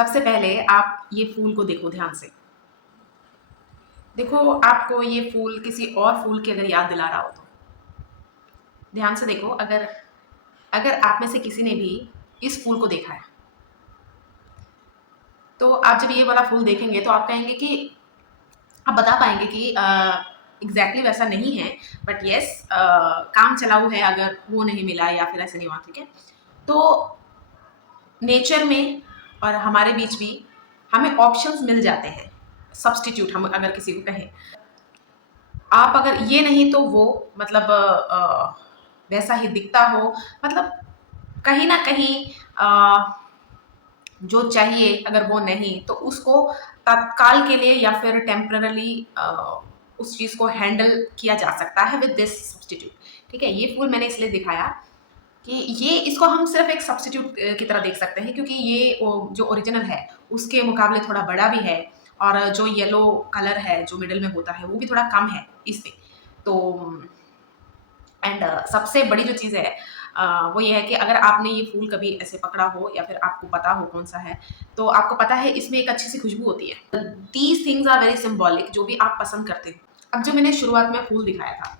सबसे पहले आप ये फूल को देखो ध्यान से। देखो आपको ये फूल किसी और फूल की अगर याद दिला रहा हो तो ध्यान से देखो। अगर अगर आप में से किसी ने भी इस फूल को देखा है तो आप जब ये वाला फूल देखेंगे तो आप कहेंगे कि आप बता पाएंगे कि एग्जैक्टली वैसा नहीं है, बट यस काम चलाऊ है अगर वो नहीं मिला या फिर ऐसे नहीं हुआ। ठीक है, तो नेचर में और हमारे बीच भी हमें ऑप्शंस मिल जाते हैं। सब्स्टिट्यूट हम अगर किसी को कहें, आप अगर ये नहीं तो वो, मतलब वैसा ही दिखता हो, मतलब कहीं ना कहीं जो चाहिए अगर वो नहीं तो उसको तत्काल के लिए या फिर टेम्पररी उस चीज़ को हैंडल किया जा सकता है विद दिस सब्स्टिट्यूट। ठीक है, ये फूल मैंने इसलिए दिखाया कि ये इसको हम सिर्फ एक सब्स्टिट्यूट की तरह देख सकते हैं, क्योंकि ये जो ओरिजिनल है उसके मुकाबले थोड़ा बड़ा भी है, और जो येलो कलर है जो मिडिल में होता है वो भी थोड़ा कम है इससे। तो एंड सबसे बड़ी जो चीज़ है वो ये है कि अगर आपने ये फूल कभी ऐसे पकड़ा हो या फिर आपको पता हो कौन सा है, तो आपको पता है इसमें एक अच्छी सी खुशबू होती है। These things are very symbolic, जो भी आप पसंद करते हो। अब जो मैंने शुरुआत में फूल दिखाया था,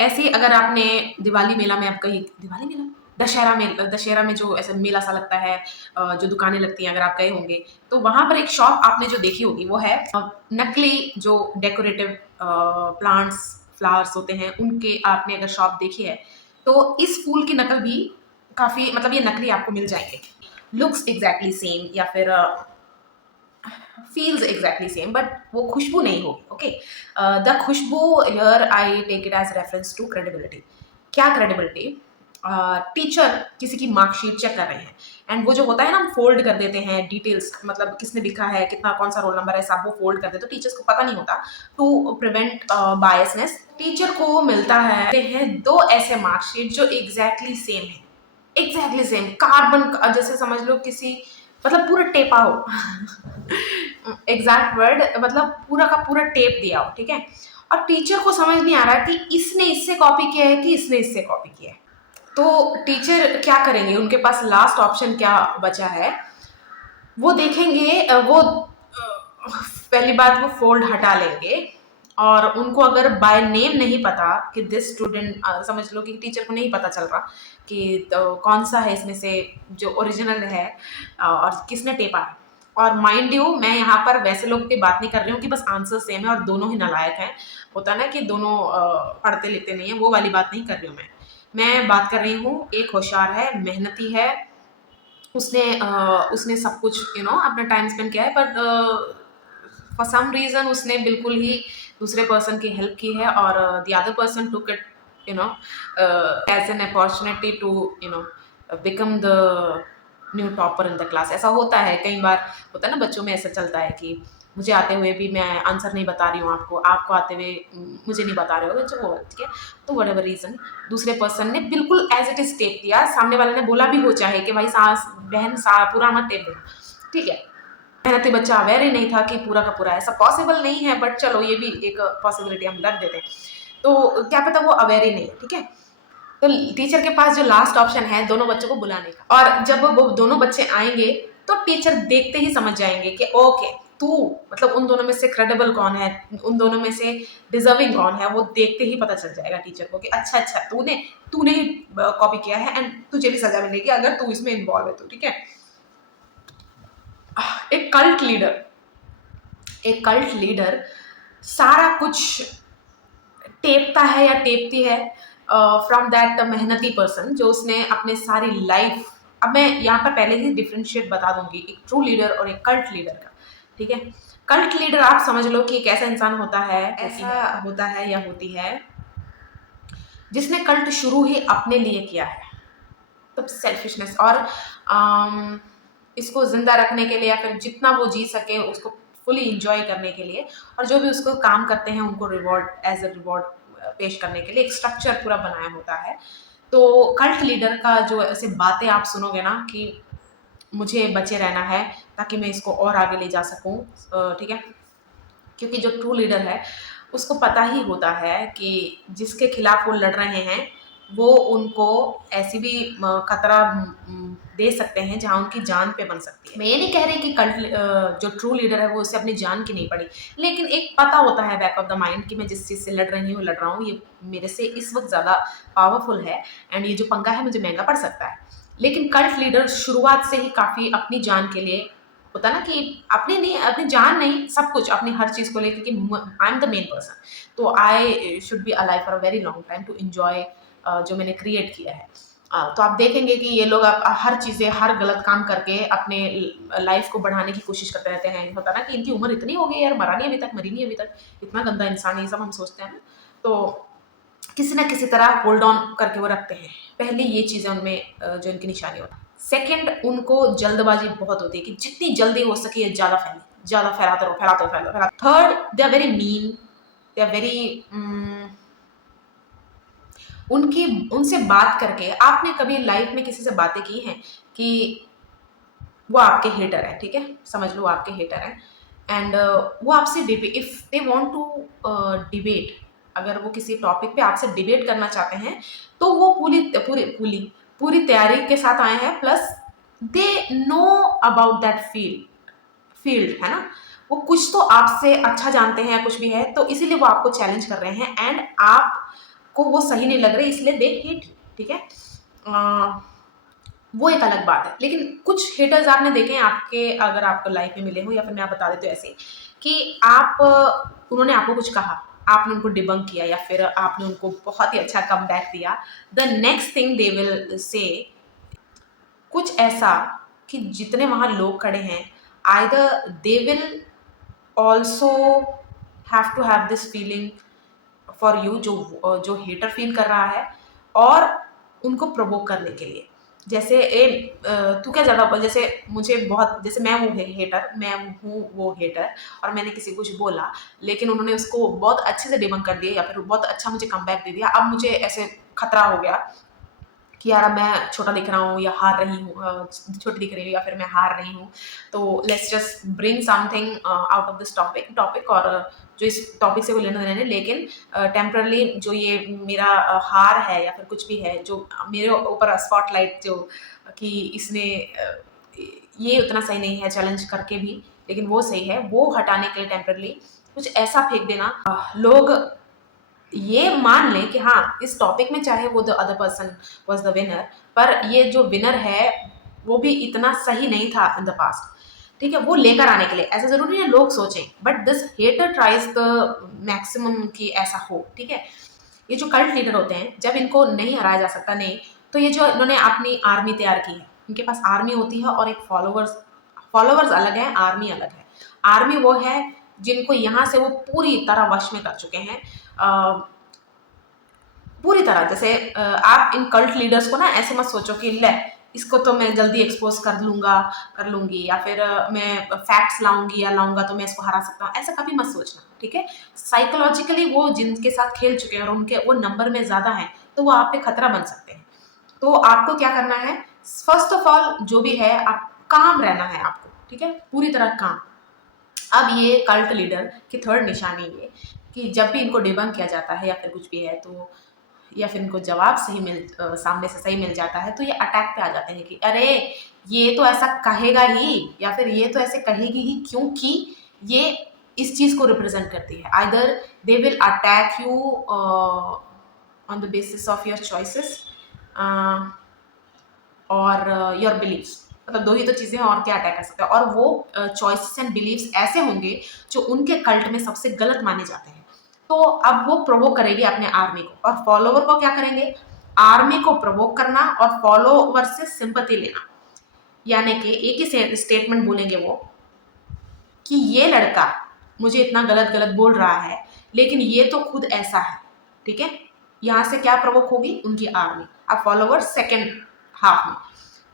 ऐसे ही अगर आपने दिवाली मेला में, आप कहीं दिवाली मेला, दशहरा में जो ऐसा मेला सा लगता है, जो दुकानें लगती हैं, अगर आप गए होंगे तो वहां पर एक शॉप आपने जो देखी होगी वो है नकली जो डेकोरेटिव प्लांट्स फ्लावर्स होते हैं उनके, आपने अगर शॉप देखी है तो इस फूल की नकल भी काफी, मतलब ये नकली आपको मिल जाएंगे। लुक्स एग्जैक्टली सेम या फिर feels exactly same, but वो खुशबू नहीं होगी। Okay, the khushbu here I take it as reference to credibility. क्या क्रेडिबिलिटी? टीचर किसी की मार्कशीट चेक कर रहे हैं एंड वो जो होता है ना, हम फोल्ड कर देते हैं डिटेल्स, मतलब किसने लिखा है, कितना, कौन सा रोल नंबर है, सब वो फोल्ड कर देते, तो टीचर्स को पता नहीं होता। टू प्रिवेंट बायसनेस, टीचर को मिलता है दो ऐसे मार्कशीट जो एग्जैक्टली सेम है, एग्जैक्टली सेम कार्बन, जैसे समझ लो किसी, मतलब पूरा टेपा हो एग्जैक्ट वर्ड, मतलब पूरा का पूरा टेप दिया हो। ठीक है, और टीचर को समझ नहीं आ रहा कि इसने इससे कॉपी किया है कि इसने इससे कॉपी किया है। तो टीचर क्या करेंगे, उनके पास लास्ट ऑप्शन क्या बचा है, वो देखेंगे, वो पहली बात वो फोल्ड हटा लेंगे, और उनको अगर बाय नेम नहीं पता कि दिस स्टूडेंट, समझ लो कि टीचर को नहीं पता चल रहा कि तो कौन सा है इसमें से जो ओरिजिनल है और किसने टेपा है। और माइंड यू, मैं यहाँ पर वैसे लोग की बात नहीं कर रही हूँ कि बस आंसर सेम है और दोनों ही नालायक हैं, होता है ना कि दोनों पढ़ते लिखते नहीं है, वो वाली बात नहीं कर रही हूँ मैं बात कर रही हूँ एक होशियार है, मेहनती है, उसने सब कुछ अपना टाइम स्पेंड किया है, बट फॉर सम रीजन उसने बिल्कुल ही दूसरे पर्सन की हेल्प की है, और the other person took it as an opportunity to become the new topper in the class. ऐसा होता है कई बार, होता है ना बच्चों में, ऐसा चलता है कि मुझे आते हुए भी मैं आंसर नहीं बता रही हूँ आपको, आपको आते हुए मुझे नहीं बता रहे हो, जो वो ठीक है। तो वट एवर रीजन, दूसरे पर्सन ने बिल्कुल एज इट इज टेप दिया, सामने वाले ने बोला भी हो चाहे कि भाई सांस बहन पूरा मत टेप देना, ठीक है। मेहनती बच्चा अवेयर ही नहीं था कि पूरा का पूरा ऐसा पॉसिबल नहीं है, बट चलो ये भी एक पॉसिबिलिटी हम रख देते हैं। तो क्या पता वो अवेयर ही नहीं है, ठीक है। तो टीचर के पास जो लास्ट ऑप्शन है दोनों बच्चों को बुलाने का, और जब वो दोनों बच्चे आएंगे तो टीचर देखते ही समझ जाएंगे कि ओके, तू, मतलब उन दोनों में से क्रेडिबल कौन है, उन दोनों में से डिजर्विंग कौन है, वो देखते ही पता चल जाएगा टीचर को कि अच्छा अच्छा तूने तूने ही कॉपी किया है, एंड तुझे भी सजा मिलेगी अगर तू इसमें इन्वॉल्व है तो, ठीक है। एक कल्ट लीडर, एक कल्ट लीडर सारा कुछ टेपता है या टेपती है फ्रॉम दैट मेहनती पर्सन, जो उसने अपने सारी लाइफ, अब मैं यहाँ पर पहले ही डिफ्रेंशिएट बता दूंगी एक ट्रू लीडर और एक कल्ट लीडर का, ठीक है। कल्ट लीडर आप समझ लो कि एक ऐसा इंसान होता है, ऐसा होता है या होती है जिसने कल्ट शुरू ही अपने लिए किया है, तो सेल्फिशनेस, और इसको जिंदा रखने के लिए या फिर जितना वो जी सके उसको फुली इंजॉय करने के लिए, और जो भी उसको काम करते हैं उनको रिवॉर्ड, एज अ रिवॉर्ड पेश करने के लिए एक स्ट्रक्चर पूरा बनाया होता है। तो कल्ट लीडर का जो ऐसे बातें आप सुनोगे ना कि मुझे बचे रहना है ताकि मैं इसको और आगे ले जा सकूं, ठीक है। क्योंकि जो ट्रू लीडर है उसको पता ही होता है कि जिसके खिलाफ वो लड़ रहे हैं वो उनको ऐसी भी खतरा दे सकते हैं जहाँ उनकी जान पे बन सकती है। मैं ये नहीं कह रही कि जो ट्रू लीडर है वो उसे अपनी जान की नहीं पड़ी, लेकिन एक पता होता है बैक ऑफ द माइंड कि मैं जिस चीज़ से लड़ रहा हूँ, ये मेरे से इस वक्त ज़्यादा पावरफुल है एंड ये जो पंगा है मुझे महंगा पड़ सकता है। लेकिन कल्ट लीडर शुरुआत से ही काफ़ी अपनी जान के लिए होता है ना, कि अपनी नहीं, अपनी जान नहीं, सब कुछ अपनी हर चीज़ को लेकर कि I am the main person, तो I should be alive for a very long time to enjoy जो मैंने क्रिएट किया है। तो आप देखेंगे कि ये लोग हर चीज़ें, हर गलत काम करके अपने लाइफ को बढ़ाने की कोशिश करते रहते हैं। होता है ना कि इनकी उम्र इतनी हो गई यार, मरा नहीं अभी तक, मरी नहीं अभी तक, इतना गंदा इंसान है, ये सब हम सोचते हैं ना। तो किसी ना किसी तरह होल्ड ऑन करके वो रखते हैं। पहले ये चीज़ें उनमें जो इनकी निशानी होती है। सेकंड, उनको जल्दबाजी बहुत होती है कि जितनी जल्दी हो सके ये ज़्यादा फैले, ज़्यादा फैलाते रहो, फैलाते रहो, फैलाते रहो। Third, they are very mean, they are very उनकी उनसे बात करके, आपने कभी लाइफ में किसी से बातें की हैं कि वो आपके हेटर है, ठीक है, समझ लो आपके हेटर हैं एंड वो आपसे if they want to debate, अगर वो किसी टॉपिक पे आपसे डिबेट करना चाहते हैं तो वो पूरी तैयारी के साथ आए हैं, plus they know about that field है ना, वो कुछ तो आपसे अच्छा जानते हैं या कुछ भी है, तो इसीलिए वो आपको चैलेंज कर रहे हैं एंड आपको वो सही नहीं लग रहे, इसलिए दे हेट यू, ठीक है। वो एक अलग बात है। लेकिन कुछ हेटर्स आपने देखे हैं आपके, अगर आपको लाइफ में मिले हो, या फिर मैं बता देती हूँ ऐसे कि उन्होंने आपको कुछ कहा, आपने उनको डिबंक किया या फिर आपने उनको बहुत ही अच्छा कमबैक दिया, the next thing they will say कुछ ऐसा कि जितने वहां लोग खड़े हैं, either they will also have to have this feeling for you, जो हेटर फील कर रहा है, और उनको प्रोवोक करने के लिए, जैसे तू क्या ज़्यादा, जैसे मुझे बहुत, जैसे मैं हूँ वो हेटर, और मैंने किसी को कुछ बोला लेकिन उन्होंने उसको बहुत अच्छे से डिबंक कर दिया या फिर बहुत अच्छा मुझे कमबैक दे दिया, अब मुझे ऐसे खतरा हो गया कि यार मैं छोटा दिख रहा हूँ या हार रही हूँ, छोटी दिख रही हूँ या फिर मैं हार रही हूँ, तो let's just bring something out of this topic, और जो इस टॉपिक से कोई लेना देना नहीं, लेकिन टेम्परली जो ये मेरा हार है या फिर कुछ भी है जो मेरे ऊपर स्पॉटलाइट जो कि इसने ये उतना सही नहीं है चैलेंज करके भी, लेकिन वो सही है, वो हटाने के लिए टेम्परली कुछ ऐसा फेंक देना, लोग ये मान लें कि हाँ, इस टॉपिक में चाहे वो the other person was the winner, पर ये जो विनर है वो भी इतना सही नहीं था इन द पास्ट, ठीक है, वो लेकर आने के लिए, ऐसा जरूरी है लोग सोचें, but this hater tries the maximum कि ऐसा हो, ठीक है। ये जो कल्ट लीडर होते हैं, जब इनको नहीं हराया जा सकता, नहीं, तो ये जो इन्होंने अपनी आर्मी तैयार की है, इनके पास आर्मी होती है और एक फॉलोवर्स अलग है, आर्मी अलग है। आर्मी वो है जिनको यहाँ से वो पूरी तरह वश में कर चुके हैं, पूरी तरह, जैसे आप इन कल्ट लीडर्स को ना ऐसे मत सोचो कि ले इसको तो मैं जल्दी एक्सपोज कर लूंगी, या फिर मैं फैक्ट्स लाऊंगी या लाऊंगा तो मैं इसको हरा सकता हूँ, ऐसा कभी मत सोचना, ठीक है। साइकोलॉजिकली वो जिनके साथ खेल चुके हैं और उनके वो नंबर में ज्यादा है, तो वो आप पे खतरा बन सकते हैं। तो आपको क्या करना है, फर्स्ट ऑफ ऑल जो भी है, आप काम रहना है आपको, ठीक है, पूरी तरह काम। अब ये कल्ट लीडर की थर्ड निशानी ये कि जब भी इनको डिबंक किया जाता है या फिर कुछ भी है, तो या फिर इनको जवाब सामने से सही मिल जाता है, तो ये अटैक पे आ जाते हैं कि अरे ये तो ऐसा कहेगा ही, या फिर ये तो ऐसे कहेगी ही क्योंकि ये इस चीज को रिप्रेजेंट करती है। Either they will attack you on the basis of your choices और योर बिलीव्स, मतलब दो ही तो चीजें हैं, और क्या अटैक कर सकते हैं, और वो चॉइसेस एंड बिलीव्स ऐसे होंगे जो उनके कल्ट में सबसे गलत माने जाते हैं। तो अब वो प्रोवोक करेगी अपने आर्मी को, और फॉलोवर को क्या करेंगे, आर्मी को प्रोवोक करना और फॉलोवर से सिंपैथी लेना, यानी कि एक ही स्टेटमेंट बोलेंगे वो कि ये लड़का मुझे इतना गलत गलत बोल रहा है, लेकिन ये तो खुद ऐसा है, ठीक है। यहाँ से क्या प्रोवोक होगी, उनकी आर्मी, अब फॉलोवर सेकेंड हाफ में,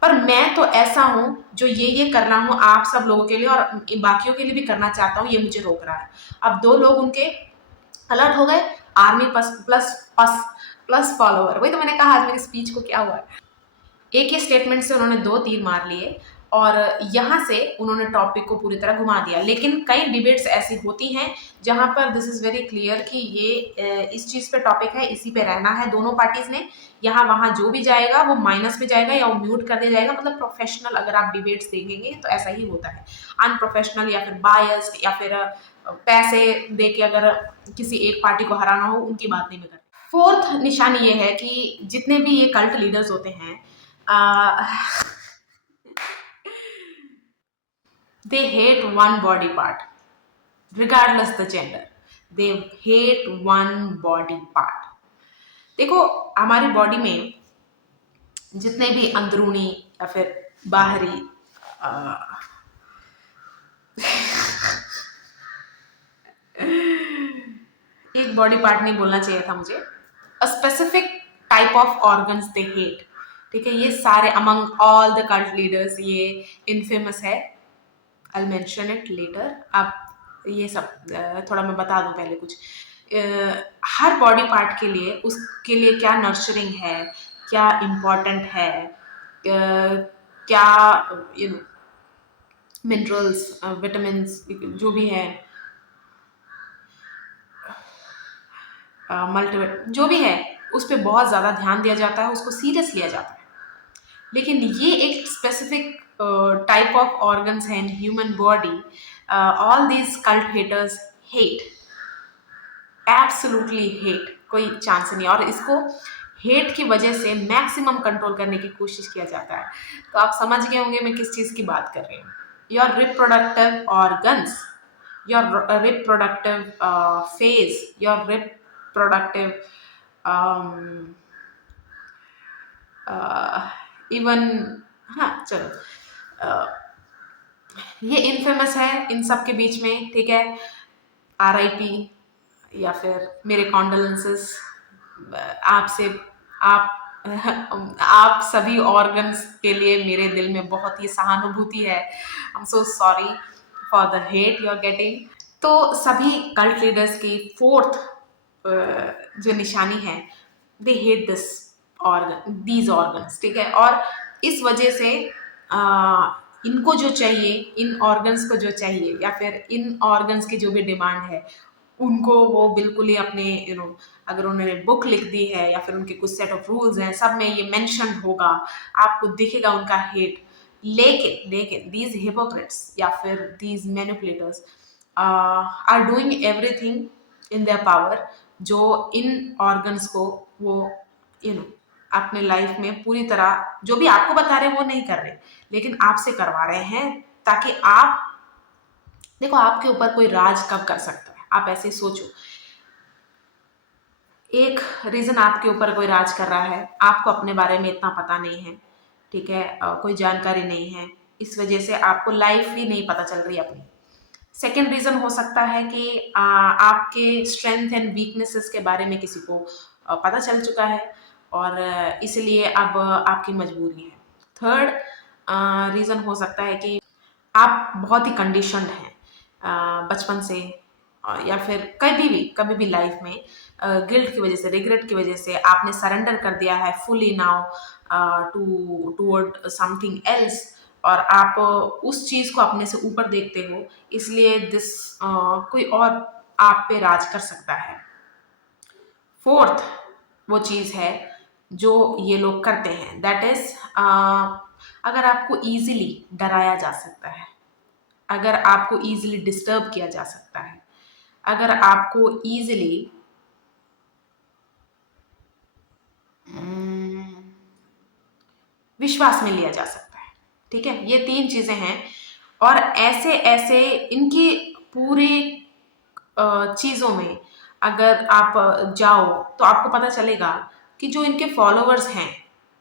पर मैं तो ऐसा हूं जो ये कर रहा हूं आप सब लोगों के लिए और बाकियों के लिए भी करना चाहता हूं, ये मुझे रोक रहा है। अब दो लोग उनके अलर्ट हो गए, army plus plus plus plus follower, वही तो मैंने कहा आज मेरी स्पीच को क्या हुआ है, एक ही स्टेटमेंट से उन्होंने दो तीर मार लिए, और यहाँ से उन्होंने टॉपिक को पूरी तरह घुमा दिया। लेकिन कई डिबेट्स ऐसी होती हैं जहाँ पर दिस इज़ वेरी क्लियर कि ये इस चीज़ पे टॉपिक है, इसी पे रहना है दोनों पार्टीज़ ने। यहाँ वहाँ जो भी जाएगा वो माइनस में जाएगा या वो म्यूट कर दिया जाएगा। मतलब प्रोफेशनल अगर आप डिबेट्स देखेंगे तो ऐसा ही होता है। अनप्रोफेशनल या फिर बायस्ड या फिर पैसे दे के अगर किसी एक पार्टी को हराना हो, उनकी बात नहीं मैं कर रही। फोर्थ निशानी ये है कि जितने भी ये कल्ट लीडर्स होते हैं, they hate one body part regardless the gender. They hate one body part. देखो, हमारी बॉडी में जितने भी अंदरूनी या फिर बाहरी अ, एक बॉडी पार्ट नहीं बोलना चाहिए था मुझे, a specific type of organs they hate. ठीक है, ये सारे among all the cult leaders ये इनफेमस है। I mention it later. आप ये सब थोड़ा मैं बता दूं पहले कुछ। हर बॉडी पार्ट के लिए उसके लिए क्या नर्चरिंग है, क्या इम्पोर्टेंट है, क्या यू नो मिनरल्स, विटामिन जो भी है, मल्टी जो भी है, उस पर बहुत ज़्यादा ध्यान दिया जाता है, उसको सीरियस लिया जाता है। लेकिन ये एक स्पेसिफिक टाइप ऑफ ऑर्गन्स हैं in human body. All these cult haters hate, absolutely hate, कोई चांस नहीं। और इसको हेट की वजह से मैक्सिमम कंट्रोल करने की कोशिश किया जाता है। तो आप समझ गए होंगे मैं किस चीज़ की बात कर रही हूँ। Your reproductive organs, your reproductive phase, your reproductive even, हाँ चलो, ये इनफेमस है इन सब के बीच में। ठीक है, RIP या फिर मेरे कॉन्डोलेंसेस आपसे। आप आप सभी ऑर्गन्स के लिए मेरे दिल में बहुत ही सहानुभूति है। I am so sorry for the hate you are getting. तो सभी कल्ट लीडर्स की फोर्थ जो निशानी है, they hate this organ, these organs. ठीक है, और इस वजह से इनको जो चाहिए, इन ऑर्गन्स को जो चाहिए या फिर इन ऑर्गन्स की जो भी डिमांड है, उनको वो बिल्कुल ही अपने अगर उन्होंने बुक लिख दी है या फिर उनके कुछ सेट ऑफ रूल्स हैं, सब में ये मेंशन होगा, आपको दिखेगा उनका हेट। लेकिन लेकिन दीज हिपोक्रेट्स या फिर these manipulators are doing everything in their power, जो इन ऑर्गन्स को वो यू नो अपने लाइफ में पूरी तरह जो भी आपको बता रहे हैं वो नहीं कर रहे, लेकिन आपसे करवा रहे हैं, ताकि आप देखो आपके ऊपर कोई राज कब कर सकता है, आप ऐसे ही सोचो। एक रीज़न आपके ऊपर कोई राज कर रहा है, आपको अपने बारे में इतना पता नहीं है। ठीक है, कोई जानकारी नहीं है, इस वजह से आपको लाइफ ही नहीं पता चल रही अपनी। सेकेंड रीज़न हो सकता है कि आपके स्ट्रेंथ एंड वीकनेसेस के बारे में किसी को पता चल चुका है और इसलिए अब आपकी मजबूरी है। थर्ड रीज़न हो सकता है कि आप बहुत ही कंडीशनड हैं बचपन से, या फिर कभी भी लाइफ में गिल्ट की वजह से, रिग्रेट की वजह से आपने सरेंडर कर दिया है fully now toward something else, और आप उस चीज़ को अपने से ऊपर देखते हो, इसलिए कोई और आप पे राज कर सकता है। फोर्थ वो चीज़ है जो ये लोग करते हैं, दैट इज अगर आपको इजीली डराया जा सकता है, अगर आपको इजीली डिस्टर्ब किया जा सकता है, अगर आपको इजीली विश्वास में लिया जा सकता है। ठीक है, ये तीन चीजें हैं। और ऐसे ऐसे इनकी पूरी चीजों में अगर आप जाओ तो आपको पता चलेगा कि जो इनके फॉलोअर्स हैं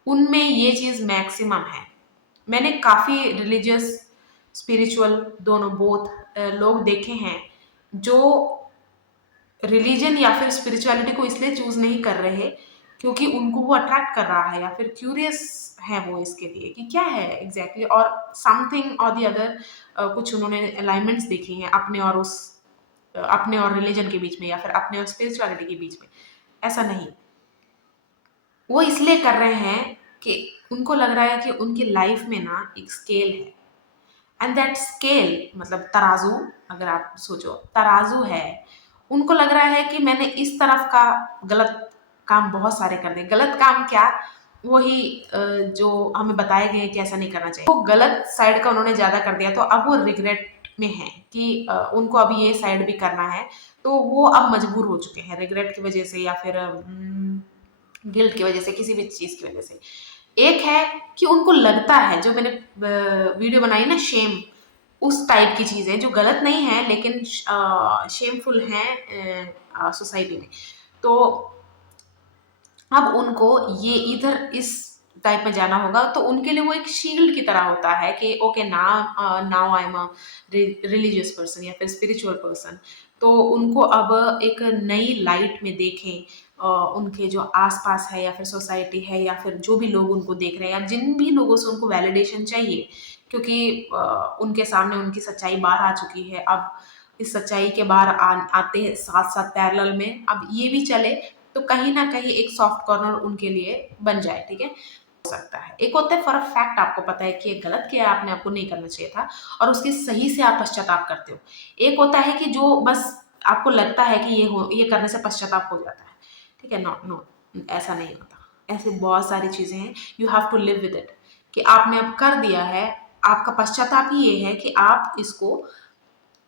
उनमें ये चीज मैक्सिमम है। मैंने काफी रिलीजियस, स्पिरिचुअल, दोनों बोथ लोग देखे हैं जो रिलीजन या फिर स्पिरिचुअलिटी को इसलिए चूज नहीं कर रहे क्योंकि उनको वो अट्रैक्ट कर रहा है या फिर क्यूरियस है वो इसके लिए कि क्या है एग्जैक्टली और समथिंग और दी अदर। कुछ उन्होंने अलाइनमेंट्स देखी हैं अपने और रिलीजन के बीच में या फिर अपने और स्पिरिचुअलिटी के बीच में। ऐसा नहीं, वो इसलिए कर रहे हैं कि उनको लग रहा है कि उनकी लाइफ में ना एक स्केल है, एंड दैट स्केल मतलब तराजू, अगर आप सोचो तराजू है, उनको लग रहा है कि मैंने इस तरफ का गलत काम बहुत सारे कर दिए। गलत काम क्या, वही जो हमें बताए गए कि ऐसा नहीं करना चाहिए, वो गलत साइड का उन्होंने ज्यादा कर दिया, तो अब वो रिग्रेट में है कि उनको अब ये साइड भी करना है, तो वो अब मजबूर हो चुके हैं रिग्रेट की वजह से या फिर गिल्ट की वजह से, किसी भी चीज की वजह से। एक है कि उनको लगता है, जो मैंने वीडियो बनाई ना शेम, उस टाइप की चीजें जो गलत नहीं है लेकिन शेमफुल हैं सोसाइटी में, तो अब उनको ये इधर इस टाइप में जाना होगा, तो उनके लिए वो एक शील्ड की तरह होता है कि okay now I am a religious person या फिर स्पिरिचुअल पर्सन, तो उनको अब एक नई लाइट में देखें, उनके जो आसपास है या फिर सोसाइटी है या फिर जो भी लोग उनको देख रहे हैं या जिन भी लोगों से उनको वैलिडेशन चाहिए, क्योंकि उनके सामने उनकी सच्चाई बाहर आ चुकी है। अब इस सच्चाई के बाहर आते साथ साथ पैरेलल में अब ये भी चले, तो कहीं ना कहीं एक सॉफ्ट कॉर्नर उनके लिए बन जाए, ठीक है, हो सकता है। एक होता है फॉर अ फैक्ट आपको पता है कि ये गलत किया आपने, आपको नहीं करना चाहिए था, और उसके सही से आप पश्चाताप करते हो। एक होता है कि जो बस आपको लगता है कि ये करने से पश्चाताप हो जाता है, ठीक है। नो नो, ऐसा नहीं होता। ऐसे बहुत सारी चीजें हैं, you have to live with it, कि आपने अब कर दिया है, आपका पश्चाताप ही ये है कि आप इसको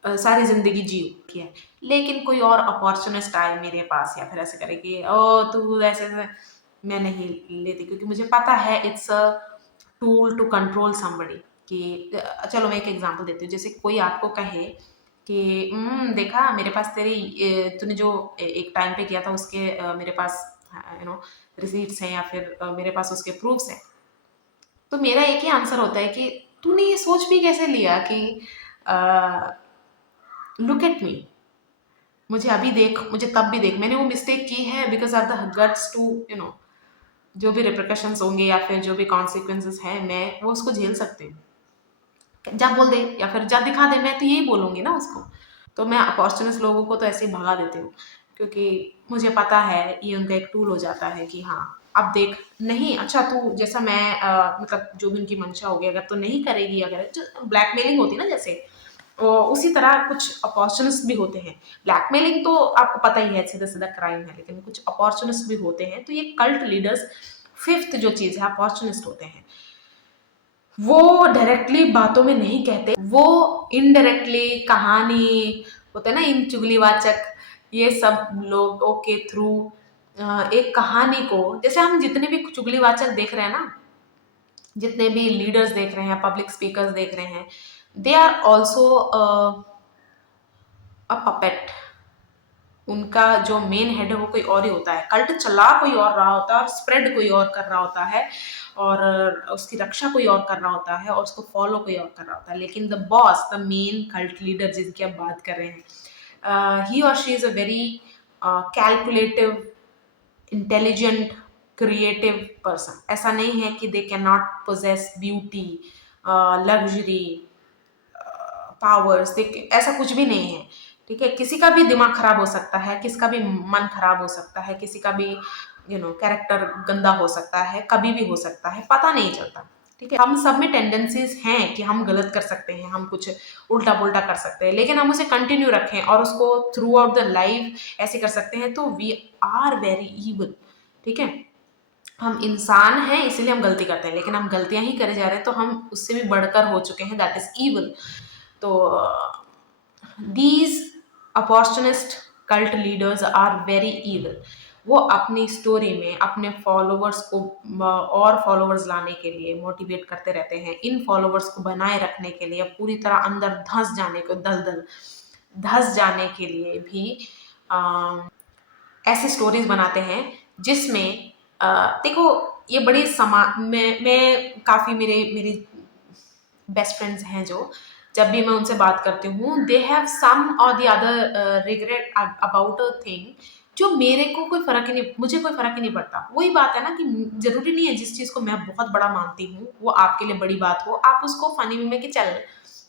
सारी जिंदगी जियो किया है। लेकिन कोई और अपॉर्चुनिस्ट आए मेरे पास या फिर ऐसे करे कि ओ तू ऐसे, मैं नहीं लेती, क्योंकि मुझे पता है it's a tool to control somebody. कि चलो मैं एक एग्जांपल देती हूँ, जैसे कोई आपको कहे कि देखा मेरे पास तेरी तूने जो एक टाइम पे किया था उसके मेरे पास रिसीट्स हैं या फिर मेरे पास उसके प्रूफ्स हैं, तो मेरा एक ही आंसर होता है कि तूने ये सोच भी कैसे लिया कि लुक एट मी, मुझे अभी देख, मुझे तब भी देख, मैंने वो मिस्टेक की है because I the guts to जो भी रिप्रिकॉशंस होंगे या फिर जो भी कॉन्सिक्वेंसेस हैं, मैं वो उसको झेल सकती हूँ। जा बोल दे या फिर जा दिखा दे, मैं तो यही बोलूंगी ना उसको। तो मैं अपॉर्चुनिस्ट लोगों को तो ऐसे ही भगा देती हूँ, क्योंकि मुझे पता है ये उनका एक टूल हो जाता है कि हाँ अब देख, नहीं अच्छा तू जैसा मैं मतलब जो भी उनकी मंशा होगी, अगर तो नहीं करेगी, अगर जो ब्लैकमेलिंग होती है ना जैसे, उसी तरह कुछ अपॉर्चुनिस्ट भी होते हैं। ब्लैकमेलिंग तो आपको पता ही है सीधा सीधा क्राइम है, लेकिन कुछ अपॉर्चुनिस्ट भी होते हैं, तो ये कल्ट लीडर्स फिफ्थ जो चीज है अपॉर्चुनिस्ट होते हैं। वो डायरेक्टली बातों में नहीं कहते, वो इनडायरेक्टली कहानी होता है ना, इन चुगलीवाचक ये सब लोगों के थ्रू एक कहानी को, जैसे हम जितने भी चुगलीवाचक देख रहे हैं ना, जितने भी लीडर्स देख रहे हैं, पब्लिक स्पीकर्स देख रहे हैं, they are also a puppet. उनका जो मेन हेड है वो कोई और ही होता है, कल्ट चला कोई और रहा होता है और स्प्रेड कोई और कर रहा होता है, और उसकी रक्षा कोई और कर रहा होता है और उसको फॉलो कोई और कर रहा होता है। लेकिन the boss, the main cult leader जिनकी आप बात कर रहे हैं, ही और she is a very calculative, intelligent, creative person. ऐसा नहीं है कि they can not possess beauty, luxury, powers, ऐसा कुछ भी नहीं है, ठीक है। किसी का भी दिमाग खराब हो सकता है, किसी का भी मन खराब हो सकता है, किसी का भी कैरेक्टर गंदा हो सकता है, कभी भी हो सकता है, पता नहीं चलता, ठीक है। हम सब में टेंडेंसीज हैं कि हम गलत कर सकते हैं, हम कुछ उल्टा पुल्टा कर सकते हैं, लेकिन हम उसे कंटिन्यू रखें और उसको थ्रू आउट द लाइफ ऐसे कर सकते हैं, तो वी आर वेरी इवल, ठीक है। हम इंसान हैं इसीलिए हम गलती करते हैं, लेकिन हम गलतियां ही करे जा रहे हैं, तो हम उससे भी बढ़कर हो चुके हैं, दैट इज इवल। तो these opportunist cult leaders are very evil। वो अपनी स्टोरी में अपने फॉलोवर्स को और फॉलोवर्स लाने के लिए मोटिवेट करते रहते हैं, इन फॉलोवर्स को बनाए रखने के लिए, पूरी तरह अंदर धंस जाने को, दलदल धंस जाने के लिए भी ऐसी स्टोरीज बनाते हैं जिसमें देखो, ये बड़ी मैं काफी मेरे मेरी बेस्ट फ्रेंड्स हैं जो, जब भी मैं उनसे बात करती हूँ, दे हैव सम और the other regret about a thing, जो मेरे को कोई फर्क ही नहीं, मुझे कोई फर्क ही नहीं पड़ता। वही बात है ना कि जरूरी नहीं है जिस चीज को मैं बहुत बड़ा मानती हूँ वो आपके लिए बड़ी बात हो, आप उसको फनी में कि चल,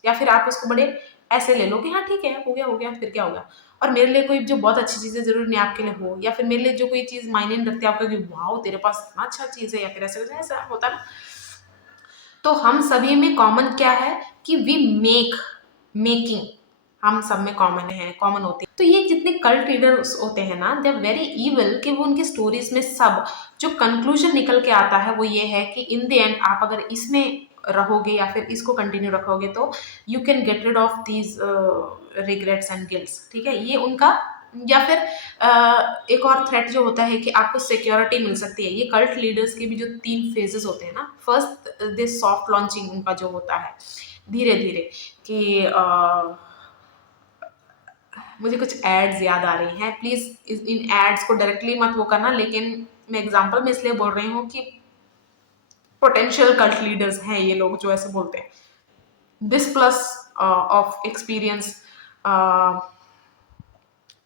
या फिर आप उसको बड़े ऐसे ले लो कि हाँ ठीक है, हो गया फिर क्या हो गया। और मेरे लिए कोई जो बहुत अच्छी चीज है जरूरी नहीं आपके लिए हो, या फिर मेरे लिए जो कोई चीज मायने नहीं रखती आपका कि वाह तेरे पास इतना अच्छा चीज है, या फिर ऐसा ऐसा होता है ना। तो हम सभी में कॉमन क्या है कि वी मेकिंग हम सब में कॉमन होती है। तो ये जितने कल्ट लीडर्स होते हैं ना, दे आर वेरी इविल कि वो उनकी स्टोरीज में सब जो कंक्लूजन निकल के आता है वो ये है कि इन द एंड आप अगर इसमें रहोगे या फिर इसको कंटिन्यू रखोगे तो you can get rid of these regrets and guilts. ठीक है, ये उनका। या फिर एक और थ्रेट जो होता है कि आपको सिक्योरिटी मिल सकती है। ये कल्ट लीडर्स के भी जो 3 फेजेस होते हैं ना, फर्स्ट दिस सॉफ्ट लॉन्चिंग उनका जो होता है धीरे धीरे कि मुझे कुछ एड्स याद आ रही हैं, प्लीज इन एड्स को डायरेक्टली मत वो करना, लेकिन मैं एग्जांपल में इसलिए बोल रही हूँ कि पोटेंशियल कल्ट लीडर्स हैं ये लोग जो ऐसे बोलते हैं। दिस प्लस ऑफ एक्सपीरियंस,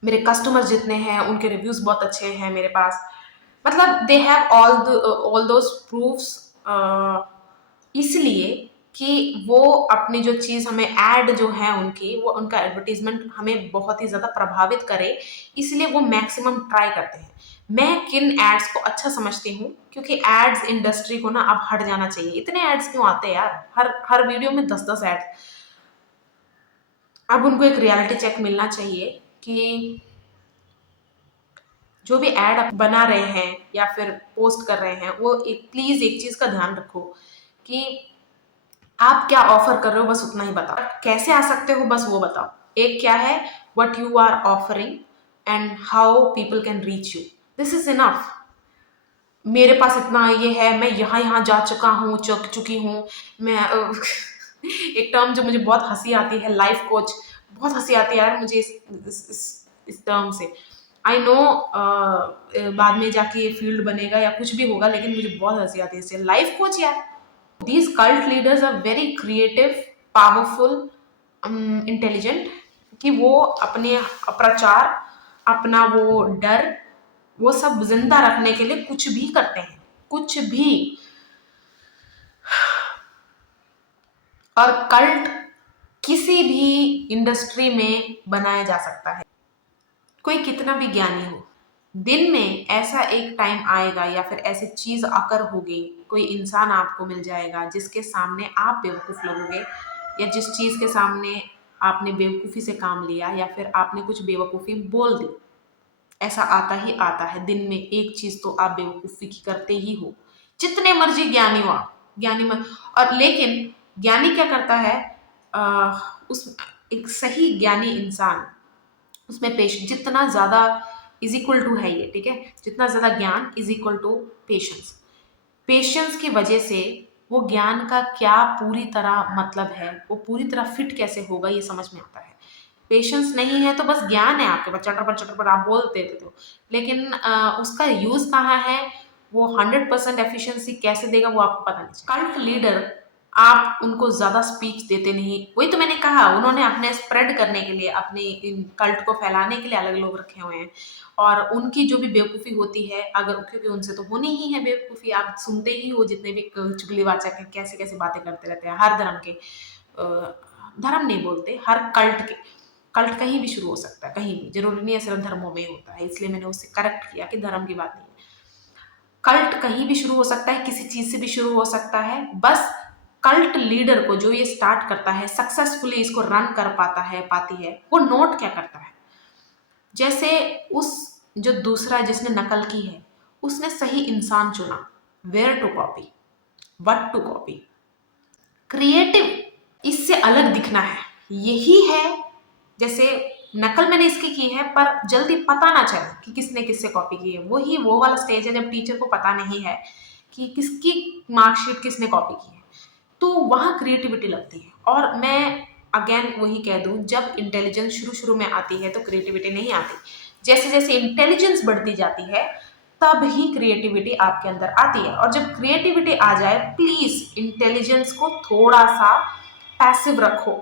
मेरे कस्टमर जितने हैं उनके रिव्यूज बहुत अच्छे हैं मेरे पास, मतलब they have all those proofs, इसलिए कि वो अपनी जो चीज़ हमें ऐड जो है उनकी, वो उनका एडवर्टीजमेंट हमें बहुत ही ज़्यादा प्रभावित करे, इसलिए वो मैक्सिमम ट्राई करते हैं। मैं किन एड्स को अच्छा समझती हूँ, क्योंकि एड्स इंडस्ट्री को ना अब हट जाना चाहिए। इतने एड्स क्यों आते हैं यार, हर हर वीडियो में 10-10 एड्स। अब उनको एक रियलिटी चेक मिलना चाहिए कि जो भी एड आप बना रहे हैं या फिर पोस्ट कर रहे हैं, वो एक प्लीज एक चीज का ध्यान रखो कि आप क्या ऑफर कर रहे हो, बस उतना ही बताओ। कैसे आ सकते हो बस वो बताओ। एक क्या है, what you are offering and how people can reach you, this is enough. मेरे पास इतना ये है, मैं यहाँ यहाँ जा चुका हूँ, चुकी हूँ मैं। एक टर्म जो मुझे बहुत हंसी आती है, लाइफ कोच, बहुत हंसी आती है यार मुझे इस टर्म से। आई नो बाद में जाके ये फील्ड बनेगा या कुछ भी होगा, लेकिन मुझे बहुत हंसी आती है इससे, लाइफ कोच यार। These cult leaders are very creative, powerful, intelligent, कि वो अपने प्रचार, अपना वो डर, वो सब जिंदा रखने के लिए कुछ भी करते हैं, कुछ भी। और कल्ट किसी भी इंडस्ट्री में बनाया जा सकता है, कोई कितना भी ज्ञानी हो। दिन में ऐसा एक टाइम आएगा या फिर ऐसी चीज आकर होगी, कोई इंसान आपको मिल जाएगा जिसके सामने आप बेवकूफ लगोगे, या जिस चीज के सामने आपने बेवकूफी से काम लिया या फिर आपने कुछ बेवकूफी बोल दी। ऐसा आता ही आता है, दिन में एक चीज तो आप बेवकूफी की करते ही हो, जितने मर्जी ज्ञानी हो आप, ज्ञानी मत। और लेकिन ज्ञानी क्या करता है, उस एक सही ज्ञानी इंसान उसमें पेशेंस जितना ज्यादा इज इक्वल टू है ये, ठीक है, जितना ज्यादा ज्ञान is equal to patience. Patience की वजह से वो ज्ञान का क्या पूरी तरह मतलब है, वो पूरी तरह फिट कैसे होगा, ये समझ में आता है। पेशेंस नहीं है तो बस ज्ञान है आपके पास, चटर पर आप बोलते थे तो, लेकिन उसका यूज कहाँ है, वो 100% एफिशिएंसी कैसे देगा, वो आपको पता नहीं। कल्ट लीडर आप उनको ज्यादा स्पीच देते नहीं, वही तो मैंने कहा, उन्होंने अपने स्प्रेड करने के लिए, अपने इन कल्ट को फैलाने के लिए अलग लोग रखे हुए हैं। और उनकी जो भी बेवकूफ़ी होती है, अगर क्योंकि उनसे तो होनी ही है बेवकूफ़ी, आप सुनते ही हो जितने भी चुगलीवाचक हैं कैसे कैसे बातें करते रहते हैं, हर धर्म के, धर्म नहीं बोलते, हर कल्ट के। कल्ट कहीं भी शुरू हो सकता है, कहीं भी, जरूरी नहीं है सिर्फ धर्मों में ही होता है, इसलिए मैंने उससे करेक्ट किया कि धर्म की बात नहीं है। कल्ट कहीं भी शुरू हो सकता है, किसी चीज से भी शुरू हो सकता है, बस कल्ट लीडर को जो ये स्टार्ट करता है, सक्सेसफुली इसको रन कर पाता है, पाती है, वो नोट क्या करता है, जैसे उस जो दूसरा जिसने नकल की है, उसने सही इंसान चुना, where to copy, what to copy, creative, इससे अलग दिखना है, यही है। जैसे नकल मैंने इसकी की है, पर जल्दी पता ना चले कि किसने किससे कॉपी की है, वही वो वाला स्टेज है जब टीचर को पता नहीं है कि किसकी मार्कशीट किसने कॉपी की है, तो वहाँ क्रिएटिविटी लगती है। और मैं अगेन वही कह दूं, जब इंटेलिजेंस शुरू शुरू में आती है तो क्रिएटिविटी नहीं आती, जैसे जैसे इंटेलिजेंस बढ़ती जाती है तब ही क्रिएटिविटी आपके अंदर आती है। और जब क्रिएटिविटी आ जाए, प्लीज इंटेलिजेंस को थोड़ा सा पैसिव रखो,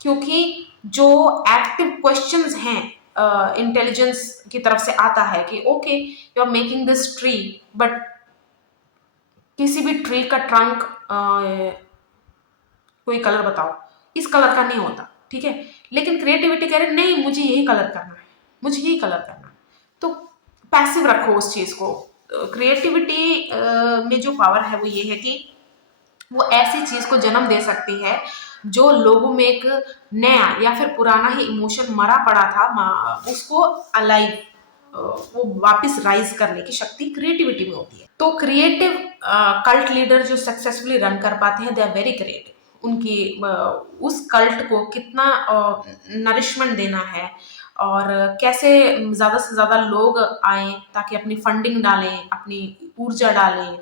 क्योंकि जो एक्टिव क्वेश्चंस हैं इंटेलिजेंस की तरफ से आता है कि okay you are making this tree, but किसी भी ट्री का ट्रंक कोई कलर बताओ, इस कलर का नहीं होता, ठीक है, लेकिन क्रिएटिविटी कह रहे नहीं मुझे यही कलर करना है, मुझे यही कलर करना है, तो पैसिव रखो उस चीज को। क्रिएटिविटी में जो पावर है वो ये है कि वो ऐसी चीज को जन्म दे सकती है जो लोगों में एक नया या फिर पुराना ही इमोशन मरा पड़ा था, उसको अलाइव, वो वापस राइज करने की शक्ति क्रिएटिविटी में होती है। तो क्रिएटिव कल्ट लीडर जो सक्सेसफुली रन कर पाते हैं, दे आर वेरी क्रिएटिव। उनकी उस कल्ट को कितना नरिशमेंट देना है और कैसे ज्यादा से ज्यादा लोग आए ताकि अपनी फंडिंग डालें, अपनी ऊर्जा डालें,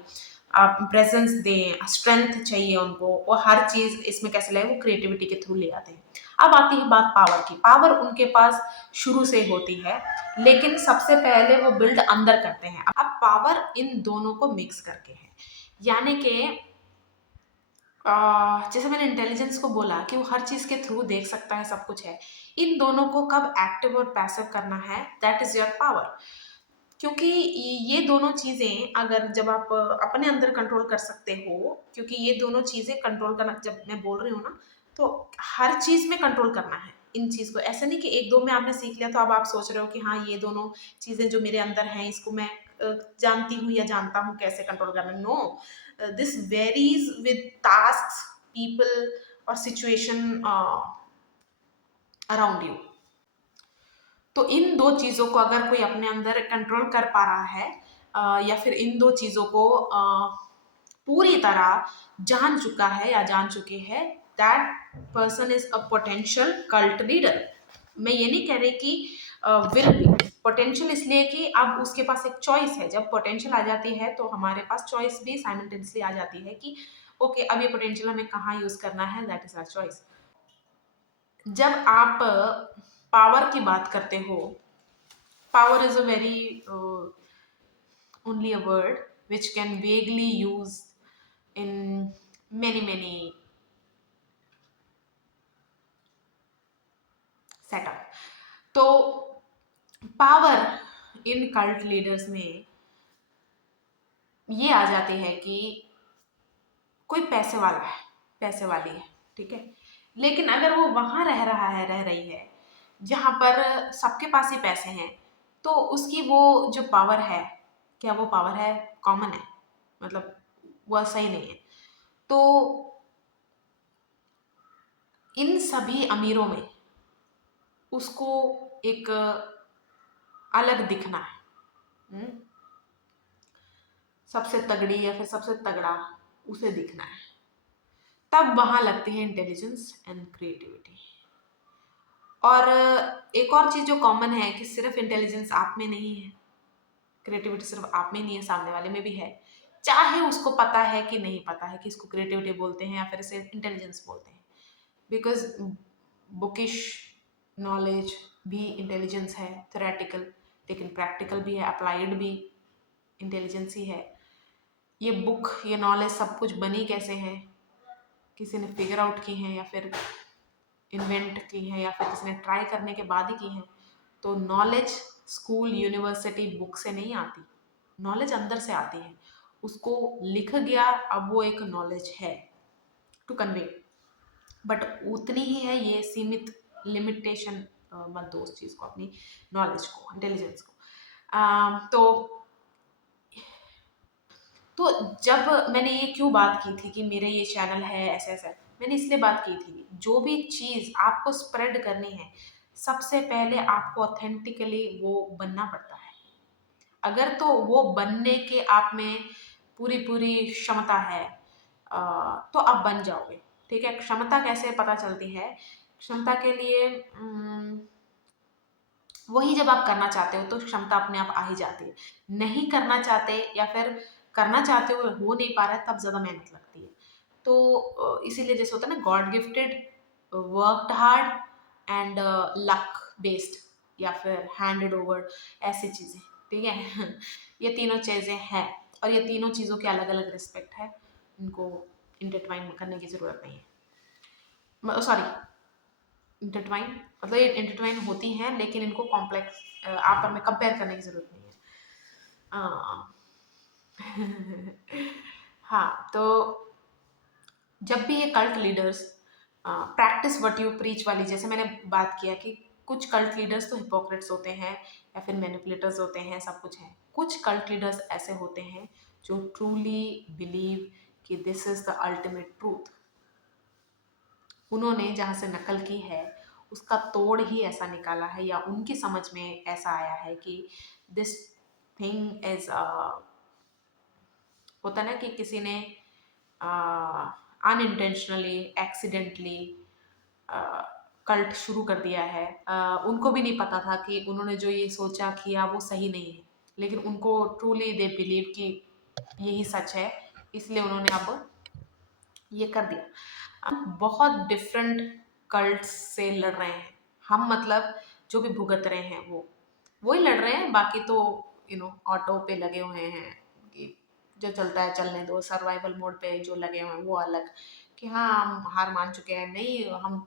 प्रेजेंस दें, स्ट्रेंथ चाहिए उनको, वो हर चीज इसमें कैसे लाए, वो क्रिएटिविटी के थ्रू ले आते हैं। अब आती है बात पावर की। पावर उनके पास शुरू से होती है, लेकिन सबसे पहले वो बिल्ड अंदर करते हैं। अब पावर इन दोनों को मिक्स करके है, यानी कि जैसे मैंने इंटेलिजेंस को बोला कि वो हर चीज के थ्रू देख सकता है, सब कुछ है। इन दोनों को कब एक्टिव और पैसिव करना है, दैट इज योर पावर। क्योंकि ये दोनों चीजें अगर जब आप अपने अंदर कंट्रोल कर सकते हो, क्योंकि ये दोनों चीजें कंट्रोल करना, जब मैं बोल रही हूँ ना, तो हर चीज में कंट्रोल करना है इन चीज को। ऐसा नहीं कि एक दो में आपने सीख लिया तो अब आप सोच रहे हो कि हाँ ये दोनों चीजें जो मेरे अंदर हैं इसको मैं जानती हूँ या जानता हूँ कैसे कंट्रोल करना। No, this varies with task, people और सिचुएशन अराउंड यू। तो इन दो चीजों को अगर कोई अपने अंदर कंट्रोल कर पा रहा है, या फिर इन दो चीजों को पूरी तरह जान चुका है या जान चुकी है, that person is a potential cult leader. मैं ये नहीं कह रही कि विल बी पोटेंशियल, इसलिए कि अब उसके पास एक चॉइस है। जब पोटेंशियल आ जाती है तो हमारे पास चॉइस भी साइमल्टेनियसली आ जाती है कि ओके अब ये पोटेंशियल हमें कहाँ यूज करना है, दैट इज आवर चॉइस। जब आप पावर की बात करते हो, power is a very only a word which can vaguely used in many setup। तो पावर इन कल्ट लीडर्स में ये आ जाती है कि कोई पैसे वाला है, पैसे वाली है, ठीक है, लेकिन अगर वो वहां रह रहा है, रह रही है जहां पर सबके पास ही पैसे हैं, तो उसकी वो जो पावर है, क्या वो पावर है कॉमन है, मतलब वो सही नहीं है। तो इन सभी अमीरों में उसको एक अलग दिखना है। हम्म? सबसे तगड़ी या फिर सबसे तगड़ा उसे दिखना है, तब वहां लगती है इंटेलिजेंस एंड क्रिएटिविटी। और एक और चीज जो कॉमन है कि सिर्फ इंटेलिजेंस आप में नहीं है, क्रिएटिविटी सिर्फ आप में नहीं है, सामने वाले में भी है, चाहे उसको पता है कि नहीं पता है कि इसको क्रिएटिविटी बोलते हैं या फिर इसे इंटेलिजेंस बोलते हैं। बिकॉज बुकिश नॉलेज भी इंटेलिजेंस है, थ्योरेटिकल, लेकिन प्रैक्टिकल भी है, अप्लाइड भी इंटेलिजेंस ही है। ये बुक, ये नॉलेज सब कुछ बनी कैसे है, किसी ने फिगर आउट की है या फिर इन्वेंट की है या फिर किसी ने ट्राई करने के बाद ही की है। तो नॉलेज स्कूल यूनिवर्सिटी बुक से नहीं आती, नॉलेज अंदर से आती है। उसको लिख गया, अब वो एक नॉलेज है टू कन्वे, बट उतनी ही है, ये सीमित, लिमिटेशन मत दो उस चीज को, अपनी नॉलेज को, इंटेलिजेंस को। तो जब मैंने ये क्यों बात की थी कि मेरे ये चैनल है ऐसे ऐसे, मैंने इसलिए बात की थी, जो भी चीज आपको स्प्रेड करनी है, सबसे पहले आपको ऑथेंटिकली वो बनना पड़ता है। अगर तो वो बनने के आप में पूरी पूरी क्षमता है, तो आप बन जाओगे, ठीक है। क्षमता कैसे पता चलती है, क्षमता के लिए वही जब आप करना चाहते हो तो क्षमता अपने आप आ ही जाती है। नहीं करना चाहते या फिर करना चाहते हो नहीं पा रहा है, तब ज्यादा मेहनत लगती है। तो इसीलिए जैसे होता है ना, God gifted, worked hard and luck based, या फिर हैंडेड ओवर, ऐसी चीजें, ठीक है। ये तीनों चीजें हैं और ये तीनों चीजों के अलग अलग रिस्पेक्ट है, इनको इंटरट्वाइन करने की जरूरत नहीं है। सॉरी, इंटरट्वाइन मतलब ये इंटरट्वाइन होती हैं, लेकिन इनको कॉम्प्लेक्स आप में कंपेयर करने की जरूरत नहीं है। हाँ, तो जब भी ये cult leaders practice what you preach वाली, जैसे मैंने बात किया कि कुछ कल्ट लीडर्स तो हिपोक्रेट्स होते हैं या फिर मैनिपुलेटर्स होते हैं, सब कुछ है। कुछ कल्ट लीडर्स ऐसे होते हैं जो ट्रूली बिलीव कि this is the ultimate truth. उन्होंने जहाँ से नकल की है उसका तोड़ ही ऐसा निकाला है, या उनकी समझ में ऐसा आया है कि दिस थिंग इज, होता ना कि किसी ने अनइंटेंशनली एक्सीडेंटली कल्ट शुरू कर दिया है। उनको भी नहीं पता था कि उन्होंने जो ये सोचा किया वो सही नहीं है, लेकिन उनको ट्रूली दे बिलीव कि यही सच है, इसलिए उन्होंने अब ये कर दिया। हम बहुत डिफरेंट कल्ट से लड़ रहे हैं हम, मतलब जो भी भुगत रहे हैं वो वही लड़ रहे हैं। बाकी तो ऑटो पे लगे हुए हैं कि जो चलता है चलने दो, सर्वाइवल मोड पे जो लगे हुए हैं वो अलग, कि हाँ हम हार मान चुके हैं, नहीं हम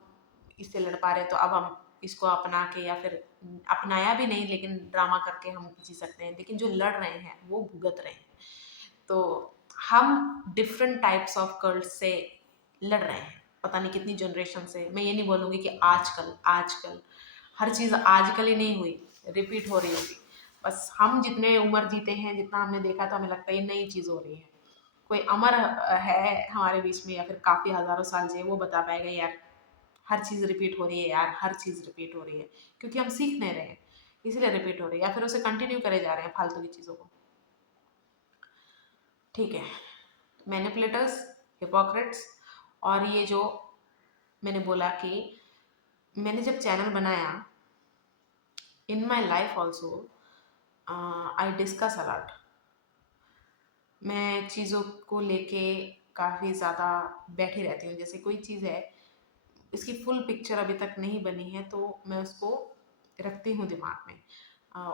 इससे लड़ पा रहे तो अब हम इसको अपना के, या फिर अपनाया भी नहीं लेकिन ड्रामा करके हम जी सकते हैं, लेकिन जो लड़ रहे हैं वो भुगत रहे हैं। तो हम डिफरेंट टाइप्स ऑफ कल्ट से लड़ रहे हैं, पता नहीं कितनी जनरेशन से। मैं ये नहीं बोलूँगी कि आजकल आजकल हर चीज़ आजकल ही नहीं हुई, रिपीट हो रही होगी। बस हम जितने उम्र जीते हैं, जितना हमने देखा, तो हमें लगता है ये नई चीज़ हो रही है। कोई अमर है हमारे बीच में, या फिर काफ़ी हज़ारों साल से, वो बता पाएगा यार हर चीज़ रिपीट हो रही है, यार हर चीज़ रिपीट हो रही है, क्योंकि हम सीख नहीं रहे हैं इसलिए रिपीट हो रही है, या फिर उसे कंटिन्यू करे जा रहे हैं फालतू की चीज़ों को। ठीक है, मैनिपुलेटर्स, हिपोक्रेट्स, और ये जो मैंने बोला कि मैंने जब चैनल बनाया, in my life also I discuss a lot. मैं चीज़ों को लेके काफ़ी ज़्यादा बैठी रहती हूँ। जैसे कोई चीज़ है, इसकी फुल पिक्चर अभी तक नहीं बनी है, तो मैं उसको रखती हूँ दिमाग में।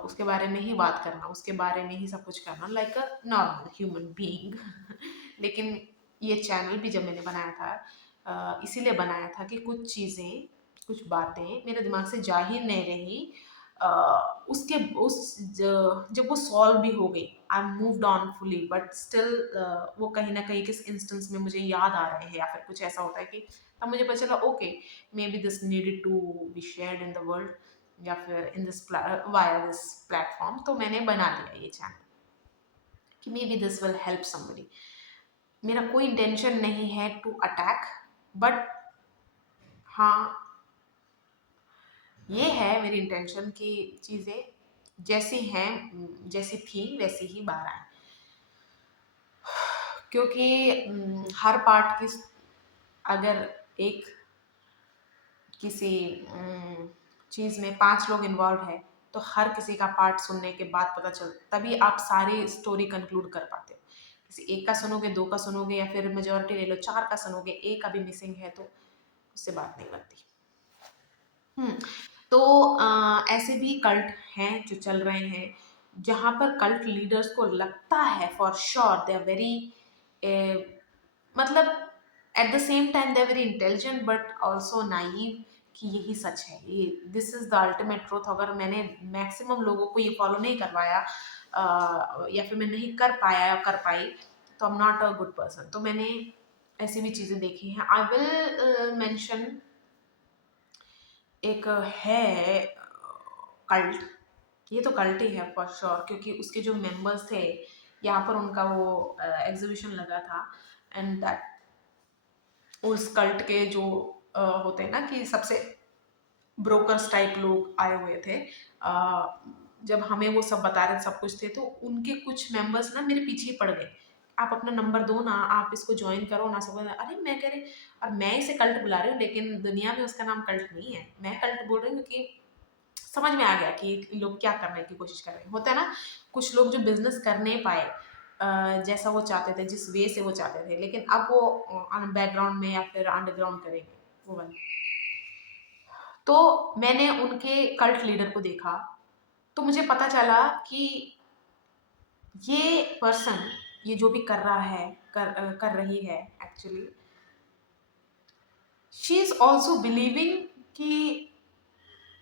उसके बारे में ही बात करना, उसके बारे में ही सब कुछ करना, like a normal human being. लेकिन ये चैनल भी जब मैंने बनाया था, इसीलिए बनाया था कि कुछ चीज़ें, कुछ बातें मेरे दिमाग से जा ही नहीं रही। अ, उसके उस जब वो सॉल्व भी हो गई, I moved on fully, but still वो कहीं ना कहीं किस इंस्टेंस में मुझे याद आ रहे हैं, या फिर कुछ ऐसा होता है कि तब मुझे पता चला okay, maybe this needed to be shared in the world, या फिर in this via this platform. तो मैंने बना लिया ये चैनल कि maybe this will help somebody. मेरा कोई इंटेंशन नहीं है टू अटैक, बट हाँ ये है मेरी इंटेंशन कि चीज़ें जैसी हैं, जैसी थी वैसी ही बाहर आए, क्योंकि हर पार्ट की, अगर एक किसी चीज़ में 5 लोग इन्वॉल्व है, तो हर किसी का पार्ट सुनने के बाद पता चल, तभी आप सारी स्टोरी कंक्लूड कर पाते हो। किसी एक का सुनोगे, 2 का सुनोगे, या फिर मेजॉरिटी ले लो 4 का सुनोगे, एक अभी मिसिंग है तो उससे बात नहीं बनती। हुँ, तो ऐसे भी कल्ट हैं जो चल रहे हैं, जहाँ पर कल्ट लीडर्स को लगता है for sure they are very, मतलब at the same time they are very intelligent but also naive, कि यही सच है, ये this is the ultimate truth. अगर मैंने मैक्सिमम लोगों को ये फॉलो नहीं करवाया, या फिर मैं नहीं कर पाया या कर पाई, तो आई am not a good person. तो मैंने ऐसी भी चीज़ें देखी हैं। आई विल मेंशन एक है कल्ट, ये तो कल्ट ही है फॉर श्योर, क्योंकि उसके जो मेंबर्स थे, यहाँ पर उनका वो एग्जीबिशन लगा था, एंड दैट उस कल्ट के जो होते हैं ना कि सबसे ब्रोकर्स टाइप लोग आए हुए थे, जब हमें वो सब बता रहे सब कुछ थे, तो उनके कुछ मेंबर्स ना मेरे पीछे ही पड़ गए, आप अपना नंबर दो ना, आप इसको ज्वाइन करो ना, सब। अरे मैं कह रही, और मैं इसे कल्ट बुला रही हूँ, लेकिन दुनिया में उसका नाम कल्ट नहीं है, मैं कल्ट बोल रही हूँ क्योंकि समझ में आ गया कि लोग क्या करने की कोशिश कर रहे हैं। होता है ना कुछ लोग जो बिजनेस कर नहीं पाए जैसा वो चाहते थे, जिस वे से वो चाहते थे, लेकिन अब वो बैकग्राउंड में या फिर अंडरग्राउंड करेंगे, वो वाली। तो मैंने उनके कल्ट लीडर को देखा, तो मुझे पता चला कि ये पर्सन, ये जो भी कर रहा है, कर रही है, actually she is also believing कि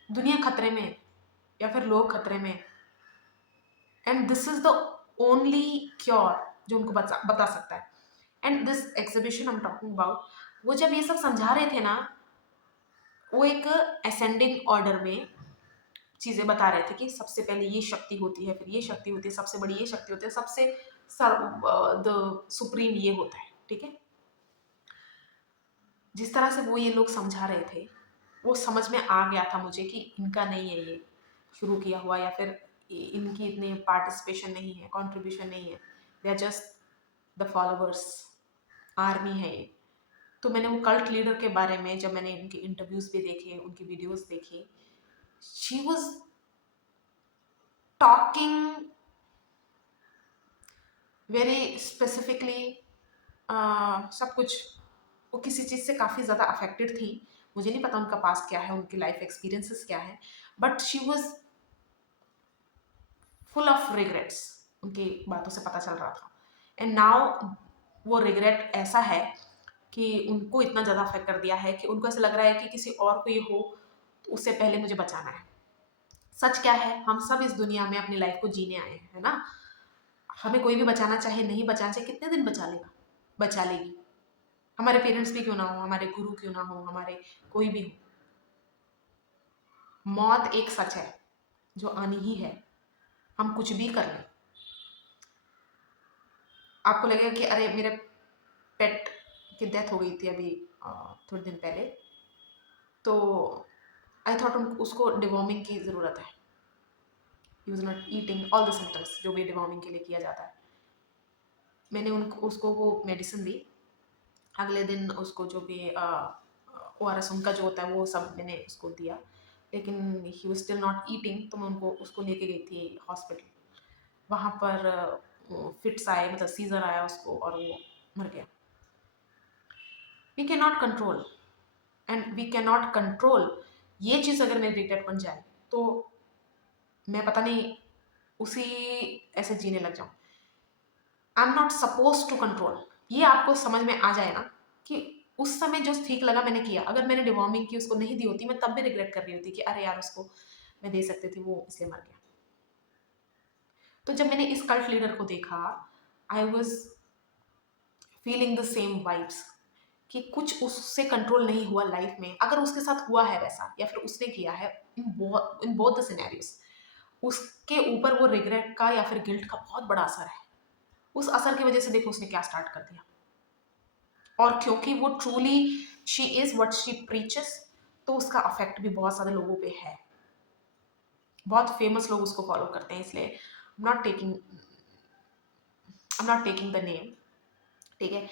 दुनिया खतरे में है, या फिर लोग खतरे में है, and this is the only cure जो उनको बता सकता है। And this exhibition I am talking about, वो जब ये सब समझा रहे थे ना, वो एक असेंडिंग ऑर्डर में चीज़ें बता रहे थे कि सबसे पहले ये शक्ति होती है, फिर ये शक्ति होती है, सबसे बड़ी ये शक्ति होती है, सबसे द सुप्रीम ये होता है। ठीक है। जिस तरह से वो ये लोग समझा रहे थे, वो समझ में आ गया था मुझे कि इनका नहीं है ये शुरू किया हुआ, या फिर इनकी इतनी पार्टिसिपेशन नहीं है, कंट्रीब्यूशन नहीं है, they are just the followers, army है ये। तो मैंने वो कल्ट लीडर के बारे में जब मैंने इनके इंटरव्यूज भी देखे, उनकी वीडियोस देखी, she was talking very specifically, सब कुछ। वो किसी चीज़ से काफ़ी ज़्यादा अफेक्टेड थी। मुझे नहीं पता उनका पास क्या है, उनकी लाइफ एक्सपीरियंसेस क्या है, but she was full of regrets. उनकी बातों से पता चल रहा था। एंड नाउ वो रिग्रेट ऐसा है कि उनको इतना ज़्यादा अफेक्ट कर दिया है कि उनको ऐसा लग रहा है कि किसी और को ये हो तो उससे पहले मुझे बचाना है। सच क्या है, हम सब इस दुनिया में अपनी लाइफ को जीने आए हैं, है ना। हमें कोई भी बचाना चाहे, नहीं बचाना चाहे, कितने दिन बचा लेगा, बचा लेगी। हमारे पेरेंट्स भी क्यों ना हो, हमारे गुरु क्यों ना हो, हमारे कोई भी हो, मौत एक सच है जो आनी ही है। हम कुछ भी कर लें। आपको लगेगा कि अरे मेरे पेट की डेथ हो गई थी अभी थोड़े दिन पहले, तो आई थॉट उसको डिवॉर्मिंग की ज़रूरत है। He was not eating all the symptoms जो भी डिवॉर्मिंग के लिए किया जाता है। मैंने उनको उसको वो मेडिसिन दी। अगले दिन उसको जो भी ओ आर एस उनका जो होता है वो सब मैंने उसको दिया, लेकिन he was still not eating. तो मैं उनको उसको लेके गई थी हॉस्पिटल। वहाँ पर फिट्स आए, मतलब सीजर आया उसको, और वो मर गया। We can not control, and we can not control ये चीज़। अगर मेरी रिग्रेट बन जाए तो मैं पता नहीं उसी ऐसे जीने लग जाऊं। I am not suppose to control. ये आपको समझ में आ जाए ना कि उस समय जो ठीक लगा मैंने किया। अगर मैंने डिवॉर्मिंग की उसको नहीं दी होती, मैं तब भी रिग्रेट कर रही होती कि अरे यार उसको मैं दे सकती थी, वो इसलिए मर गया। तो जब मैंने इस कल्ट लीडर को देखा, I was feeling the same vibes कि कुछ उससे कंट्रोल नहीं हुआ लाइफ में। अगर उसके साथ हुआ है वैसा, या फिर उसने किया है, इन बोथ द सिनेरियोस, उसके ऊपर वो रिग्रेट का या फिर गिल्ट का बहुत बड़ा असर है। उस असर की वजह से देखो उसने क्या स्टार्ट कर दिया। और क्योंकि वो truly she is what she preaches, तो उसका अफेक्ट भी बहुत सारे लोगों पे है। बहुत फेमस लोग उसको फॉलो करते हैं, इसलिए आई am not taking the name, ठीक है।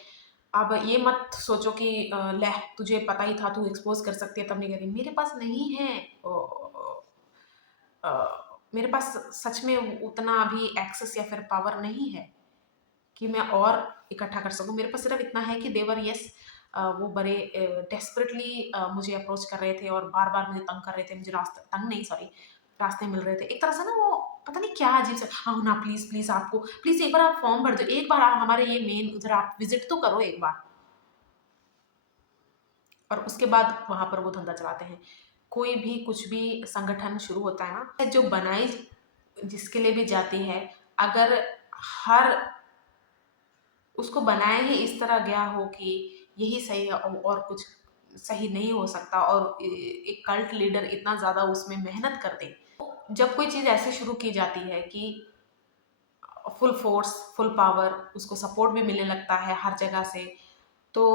अब ये मत सोचो कि ले तुझे पता ही था, तू एक्सपोज कर सकती है तब नहीं करी। मेरे पास नहीं है, अ, मेरे पास सच में उतना अभी एक्सेस या फिर पावर नहीं है कि मैं और इकट्ठा कर सकूं। मेरे पास सिर्फ इतना है कि देवर यस, वो बड़े डेस्परेटली मुझे अप्रोच कर रहे थे और बार बार मुझे तंग कर रहे थे। मुझे रास्ते तंग नहीं, सॉरी, रास्ते मिल रहे थे एक तरह से ना। वो पता नहीं क्या अजीब से, हाँ ना प्लीज प्लीज, आपको प्लीज एक बार आप फॉर्म भर दो, एक बार आप हमारे ये मेन उधर आप विजिट तो करो एक बार। और उसके बाद वहां पर वो धंधा चलाते हैं। कोई भी कुछ भी संगठन शुरू होता है ना, जो बनाई जिसके लिए भी जाती है, अगर हर उसको बनाया ही इस तरह गया हो कि यही सही है और कुछ सही नहीं हो सकता, और एक कल्ट लीडर इतना ज़्यादा उसमें मेहनत कर दे। जब कोई चीज़ ऐसे शुरू की जाती है कि फुल फोर्स, फुल पावर, उसको सपोर्ट भी मिलने लगता है हर जगह से, तो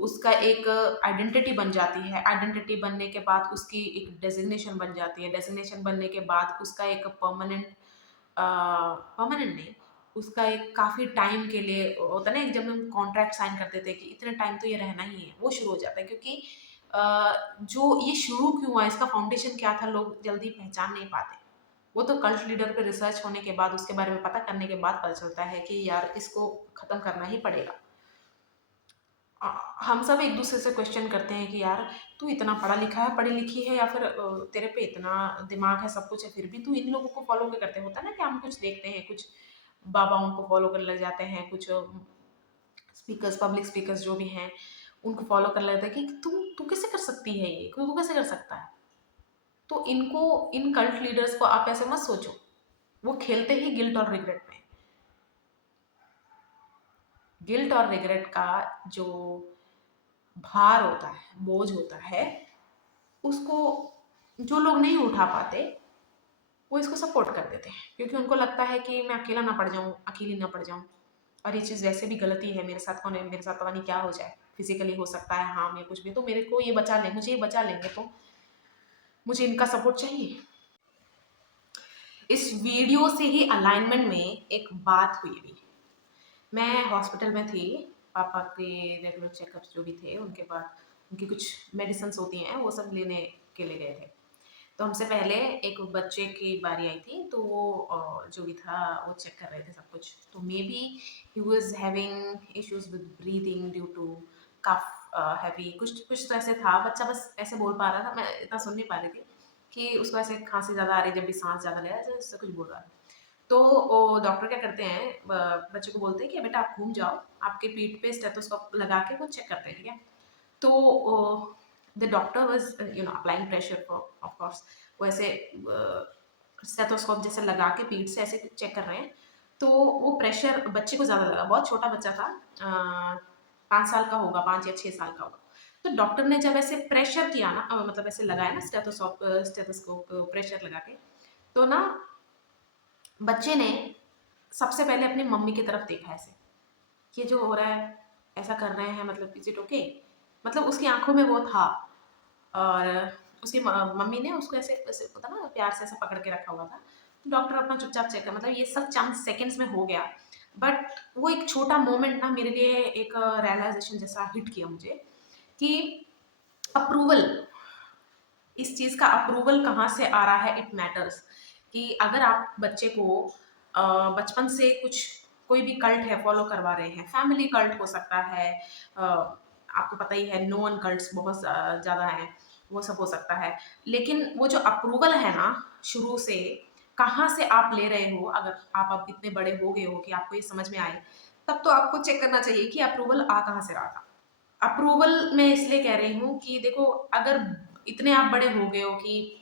उसका एक आइडेंटिटी बन जाती है। आइडेंटिटी बनने के बाद उसकी एक डेजिग्नेशन बन जाती है। डेजिग्नेशन बनने के बाद उसका एक परमानेंट, परमानेंट नहीं, उसका एक काफ़ी टाइम के लिए होता है ना। एक जब हम कॉन्ट्रैक्ट साइन करते थे कि इतने टाइम तो ये रहना ही है, वो शुरू हो जाता है। क्योंकि जो ये शुरू क्यों हुआ, इसका फाउंडेशन क्या था, लोग जल्दी पहचान नहीं पाते। वो तो कल्ट लीडर पे रिसर्च होने के बाद, उसके बारे में पता करने के बाद पता चलता है कि यार इसको ख़त्म करना ही पड़ेगा। हम सब एक दूसरे से क्वेश्चन करते हैं कि यार तू इतना पढ़ा लिखा है, पढ़ी लिखी है, या फिर तेरे पे इतना दिमाग है, सब कुछ है, फिर भी तू इन लोगों को फॉलो क्यों करते हैं। होता है ना कि हम कुछ देखते हैं, कुछ बाबाओं को फॉलो करने लग जाते हैं, कुछ स्पीकर्स, पब्लिक स्पीकर्स जो भी हैं, उनको फॉलो कर लेते हैं कि तू कैसे कर सकती है, ये तू कैसे कर सकता है। तो इनको, इन कल्ट लीडर्स को आप ऐसे मत सोचो। वो खेलते ही गिल्ट और रिग्रेट में। गिल्ट और रिग्रेट का जो भार होता है, बोझ होता है, उसको जो लोग नहीं उठा पाते वो इसको सपोर्ट कर देते हैं, क्योंकि उनको लगता है कि मैं अकेला ना पड़ जाऊं, अकेली ना पड़ जाऊं। और ये चीज़ वैसे भी गलती है, मेरे साथ पता नहीं क्या हो जाए, फिज़िकली हो सकता है हार्म या कुछ भी, तो मेरे को ये बचा लें, मुझे ये बचा लेंगे तो मुझे इनका सपोर्ट चाहिए। इस वीडियो से ही अलाइनमेंट में एक बात हुई अभी। मैं हॉस्पिटल में थी, पापा के रेगुलर चेकअप्स जो भी थे, उनके बाद उनकी कुछ मेडिसिन्स होती हैं, वो सब लेने के लिए गए थे। तो हमसे पहले एक बच्चे की बारी आई थी, तो वो जो भी था वो चेक कर रहे थे सब कुछ। तो maybe he was having issues with breathing due to cough, heavy कुछ कुछ तो ऐसे था। बच्चा बस ऐसे बोल पा रहा था, मैं इतना सुन नहीं पा रही थी कि उसको ऐसे खाँसी ज़्यादा आ रही, जब भी साँस ज़्यादा ले रहा है, ऐसे कुछ बोल रहा था। तो डॉक्टर क्या करते हैं, बच्चे को बोलते हैं कि बेटा आप घूम जाओ, आपके पीठ पे स्टेथोस्कोप लगा के वो चेक करते हैं, ठीक है। तो the doctor was applying pressure for, of course वो ऐसे स्टेथोस्कोप जैसे लगा के पीठ से ऐसे चेक कर रहे हैं। तो वो प्रेशर बच्चे को ज़्यादा लगा, बहुत छोटा बच्चा था, 5 साल का होगा, 5 या 6 साल का होगा। तो डॉक्टर ने जब ऐसे प्रेशर किया ना, मतलब ऐसे लगाया ना स्टेथोस्कोप प्रेशर लगा के, तो ना बच्चे ने सबसे पहले अपनी मम्मी की तरफ देखा ऐसे, ये जो हो रहा है, ऐसा कर रहे हैं, मतलब इज़ इट ओके? मतलब उसकी आँखों में वो था। और उसकी मम्मी ने उसको ऐसे ऐसे होता है ना, प्यार से ऐसा पकड़ के रखा हुआ था। तो डॉक्टर अपना चुपचाप चेक कर, मतलब ये सब चंद सेकंड्स में हो गया। बट वो एक छोटा मोमेंट ना मेरे लिए एक रियलाइज़ेशन जैसा हिट किया मुझे कि अप्रूवल, इस चीज़ का अप्रूवल कहाँ से आ रहा है, इट मैटर्स। कि अगर आप बच्चे को बचपन से कुछ कोई भी कल्ट है फॉलो करवा रहे हैं, फैमिली कल्ट हो सकता है, आपको पता ही है नोन कल्ट्स बहुत ज़्यादा हैं, वो सब हो सकता है। लेकिन वो जो अप्रूवल है ना, शुरू से कहाँ से आप ले रहे हो, अगर आप अब इतने बड़े हो गए हो कि आपको ये समझ में आए, तब तो आपको चेक करना चाहिए कि अप्रूवल आ कहाँ से रहा था। अप्रूवल मैं इसलिए कह रही हूँ कि देखो, अगर इतने आप बड़े हो गए हो कि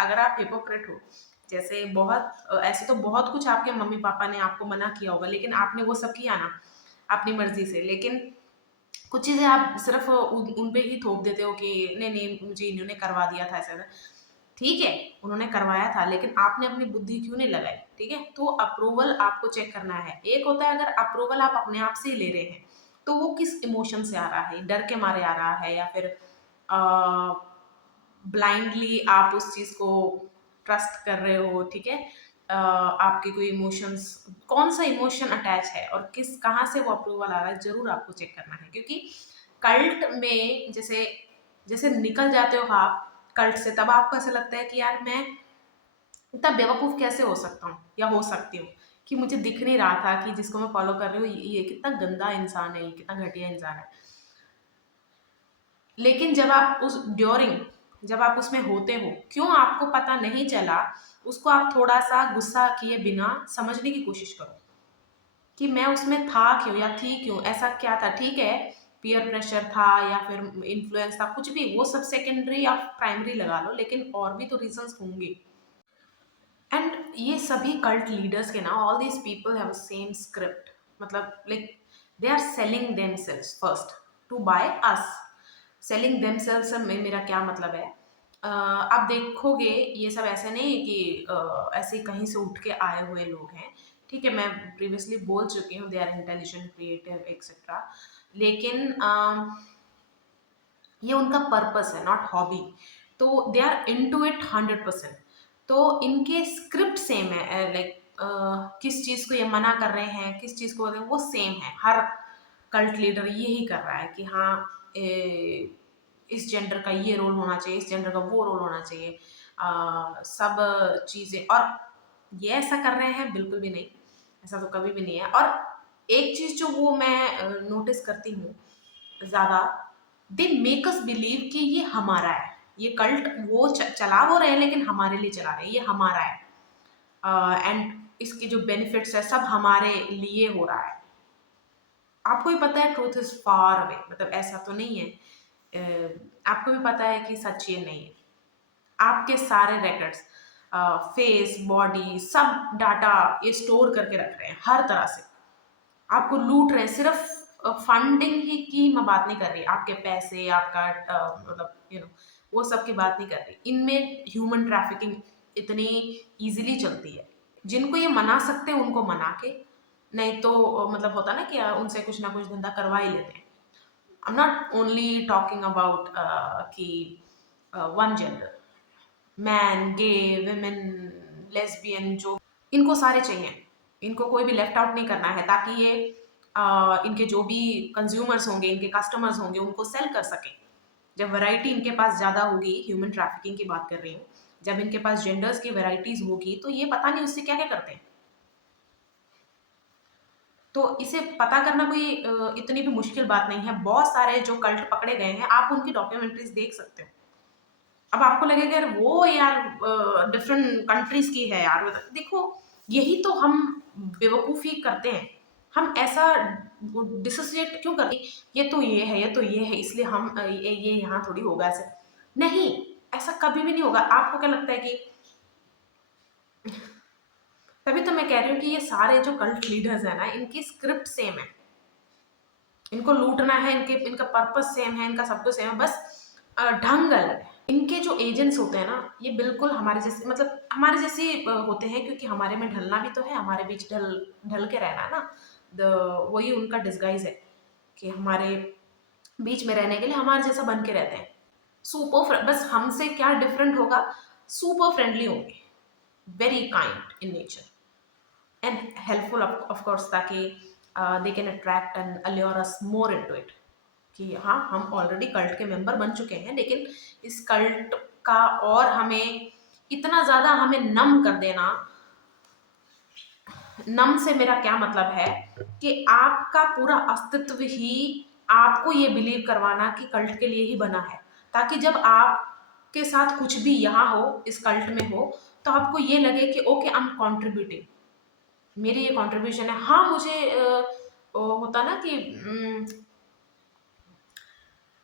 अगर आप हिपोक्रेट हो, जैसे बहुत ऐसे तो बहुत कुछ आपके मम्मी पापा ने आपको मना किया होगा, लेकिन आपने वो सब किया ना अपनी मर्जी से। लेकिन कुछ चीज़ें आप सिर्फ उन पे ही थोप देते हो कि नहीं नहीं मुझे इन्होंने करवा दिया था ऐसा। ठीक है, उन्होंने करवाया था, लेकिन आपने अपनी बुद्धि क्यों नहीं लगाई? ठीक है? तो अप्रूवल आपको चेक करना है। एक होता है अगर अप्रूवल आप अपने आप से ही ले रहे हैं, तो वो किस इमोशन से आ रहा है? डर के मारे आ रहा है या फिर अ, ब्लाइंडली आप उस चीज़ को ट्रस्ट कर रहे हो, ठीक है? आपके कोई इमोशंस, कौन-सा इमोशन अटैच है और किस कहाँ से वो अप्रूवल आ रहा है, ज़रूर आपको चेक करना है। क्योंकि कल्ट में जैसे जैसे निकल जाते हो आप कल्ट से, तब आपको ऐसा लगता है कि यार मैं इतना बेवकूफ़ कैसे हो सकता हूँ या हो सकती हूँ कि मुझे दिख नहीं रहा था कि जिसको मैं फ़ॉलो कर रही हूँ ये कितना गंदा इंसान है, ये कितना घटिया इंसान है। लेकिन जब आप उसमें होते हो, क्यों आपको पता नहीं चला, उसको आप थोड़ा-सा गुस्सा किए बिना समझने की कोशिश करो। कि मैं उसमें था क्यों या थी क्यों? ऐसा क्या था? ठीक है, पीयर प्रेशर था या फिर इन्फ्लुएंस था, कुछ भी, वो सब सेकेंडरी या प्राइमरी लगा लो, लेकिन और भी तो रीज़न्स होंगे। एंड ये सभी कल्ट लीडर्स के ना, all these people have same script, मतलब like they are selling themselves first to buy us. Selling themselves से मेरा क्या मतलब है? आप देखोगे ये सब ऐसे नहीं है कि ऐसे ही कहीं से उठ के आए हुए लोग हैं। ठीक है, मैं प्रीवियसली बोल चुकी हूँ they are intelligent, creative etcetera. लेकिन ये उनका पर्पस है, नॉट हॉबी। तो दे आर इनटू इट 100%। तो इनके स्क्रिप्ट सेम है, लाइक किस चीज़ को ये मना कर रहे हैं, किस चीज़ को वो सेम है। हर कल्ट लीडर यही कर रहा है कि हाँ, इस जेंडर का ये रोल होना चाहिए, इस जेंडर का वो रोल होना चाहिए। सब चीज़ें, और ये ऐसा कर रहे हैं बिल्कुल भी नहीं, ऐसा तो कभी भी नहीं है। और एक चीज़ जो वो मैं नोटिस करती हूँ ज़्यादा, दे मेक अस बिलीव कि ये हमारा है, ये कल्ट वो चला वो रहे हैं, लेकिन हमारे लिए चला रहे हैं, ये हमारा है। एंड इसके जो बेनिफिट्स है सब हमारे लिए हो रहा है। आपको भी पता है ट्रूथ इज फार अवे, मतलब ऐसा तो नहीं है। आपको भी पता है कि सच ये नहीं है। आपके सारे रिकॉर्ड्स, फेस, बॉडी, सब डाटा ये स्टोर करके रख रहे हैं हर तरह से। आपको लूट रहे हैं, सिर्फ फंडिंग ही की मैं बात नहीं कर रही, आपके पैसे, आपका मतलब वो सब की बात नहीं कर रही। इनमें ह्यूमन ट्रैफिकिंग इतनी इजीली चलती है। जिनको ये मना सकते हैं उनको मना के, नहीं तो मतलब होता ना कि उनसे कुछ ना कुछ धंधा करवा ही लेते हैं। आई am not only talking about कि वन जेंडर, मैन, गे, वुमेन, लेस्बियन, जो इनको सारे चाहिए, इनको कोई भी लेफ्ट आउट नहीं करना है, ताकि ये इनके जो भी कंज्यूमर्स होंगे, इनके कस्टमर्स होंगे, उनको सेल कर सकें। जब वैरायटी इनके पास ज़्यादा होगी, ह्यूमन ट्रैफिकिंग की बात कर रही हूँ, जब इनके पास जेंडर्स की वैरायटीज होगी तो ये पता नहीं उससे क्या क्या करते हैं। तो इसे पता करना कोई इतनी भी मुश्किल बात नहीं है। बहुत सारे जो कल्ट पकड़े गए हैं, आप उनकी डॉक्यूमेंट्रीज देख सकते हो। अब आपको लगेगा यार वो यार डिफरेंट कंट्रीज की है यार, देखो यही तो हम बेवकूफ़ी करते हैं। हम ऐसा डिसोसिएट क्यों करते हैं, ये तो ये है, ये तो ये है, इसलिए हम ये यहाँ थोड़ी होगा ऐसे। नहीं, ऐसा कभी भी नहीं होगा। आपको क्या लगता है कि, तभी तो मैं कह रही हूँ कि ये सारे जो कल्ट लीडर्स हैं ना, इनकी स्क्रिप्ट सेम है। इनको लूटना है, इनका पर्पस सेम है, इनका सब कुछ सेम है, बस ढंग अलग है। इनके जो एजेंट्स होते हैं ना, ये बिल्कुल हमारे जैसे, मतलब हमारे जैसे होते हैं, क्योंकि हमारे में ढलना भी तो है, हमारे बीच ढल ढल के रहना है ना। वही उनका डिस्गाइज है कि हमारे बीच में रहने के लिए हमारे जैसा बन के रहते हैं। बस हमसे क्या डिफरेंट होगा, सुपर फ्रेंडली होंगे, very kind in nature and helpful of course, ताकि they can attract and allure us more into it. कि हाँ, हम ऑलरेडी कल्ट के मेंबर बन चुके हैं, लेकिन इस कल्ट का और हमें इतना ज़्यादा हमें नम कर देना। नम से मेरा क्या मतलब है कि आपका पूरा अस्तित्व ही आपको ये बिलीव करवाना कि कल्ट के लिए ही बना है, ताकि जब आपके साथ कुछ भी यहाँ हो, इस कल्ट में हो, तो आपको ये लगे कि ओके, आई एम कॉन्ट्रीब्यूटिंग, मेरी ये कॉन्ट्रीब्यूशन है। हाँ, मुझे होता ना कि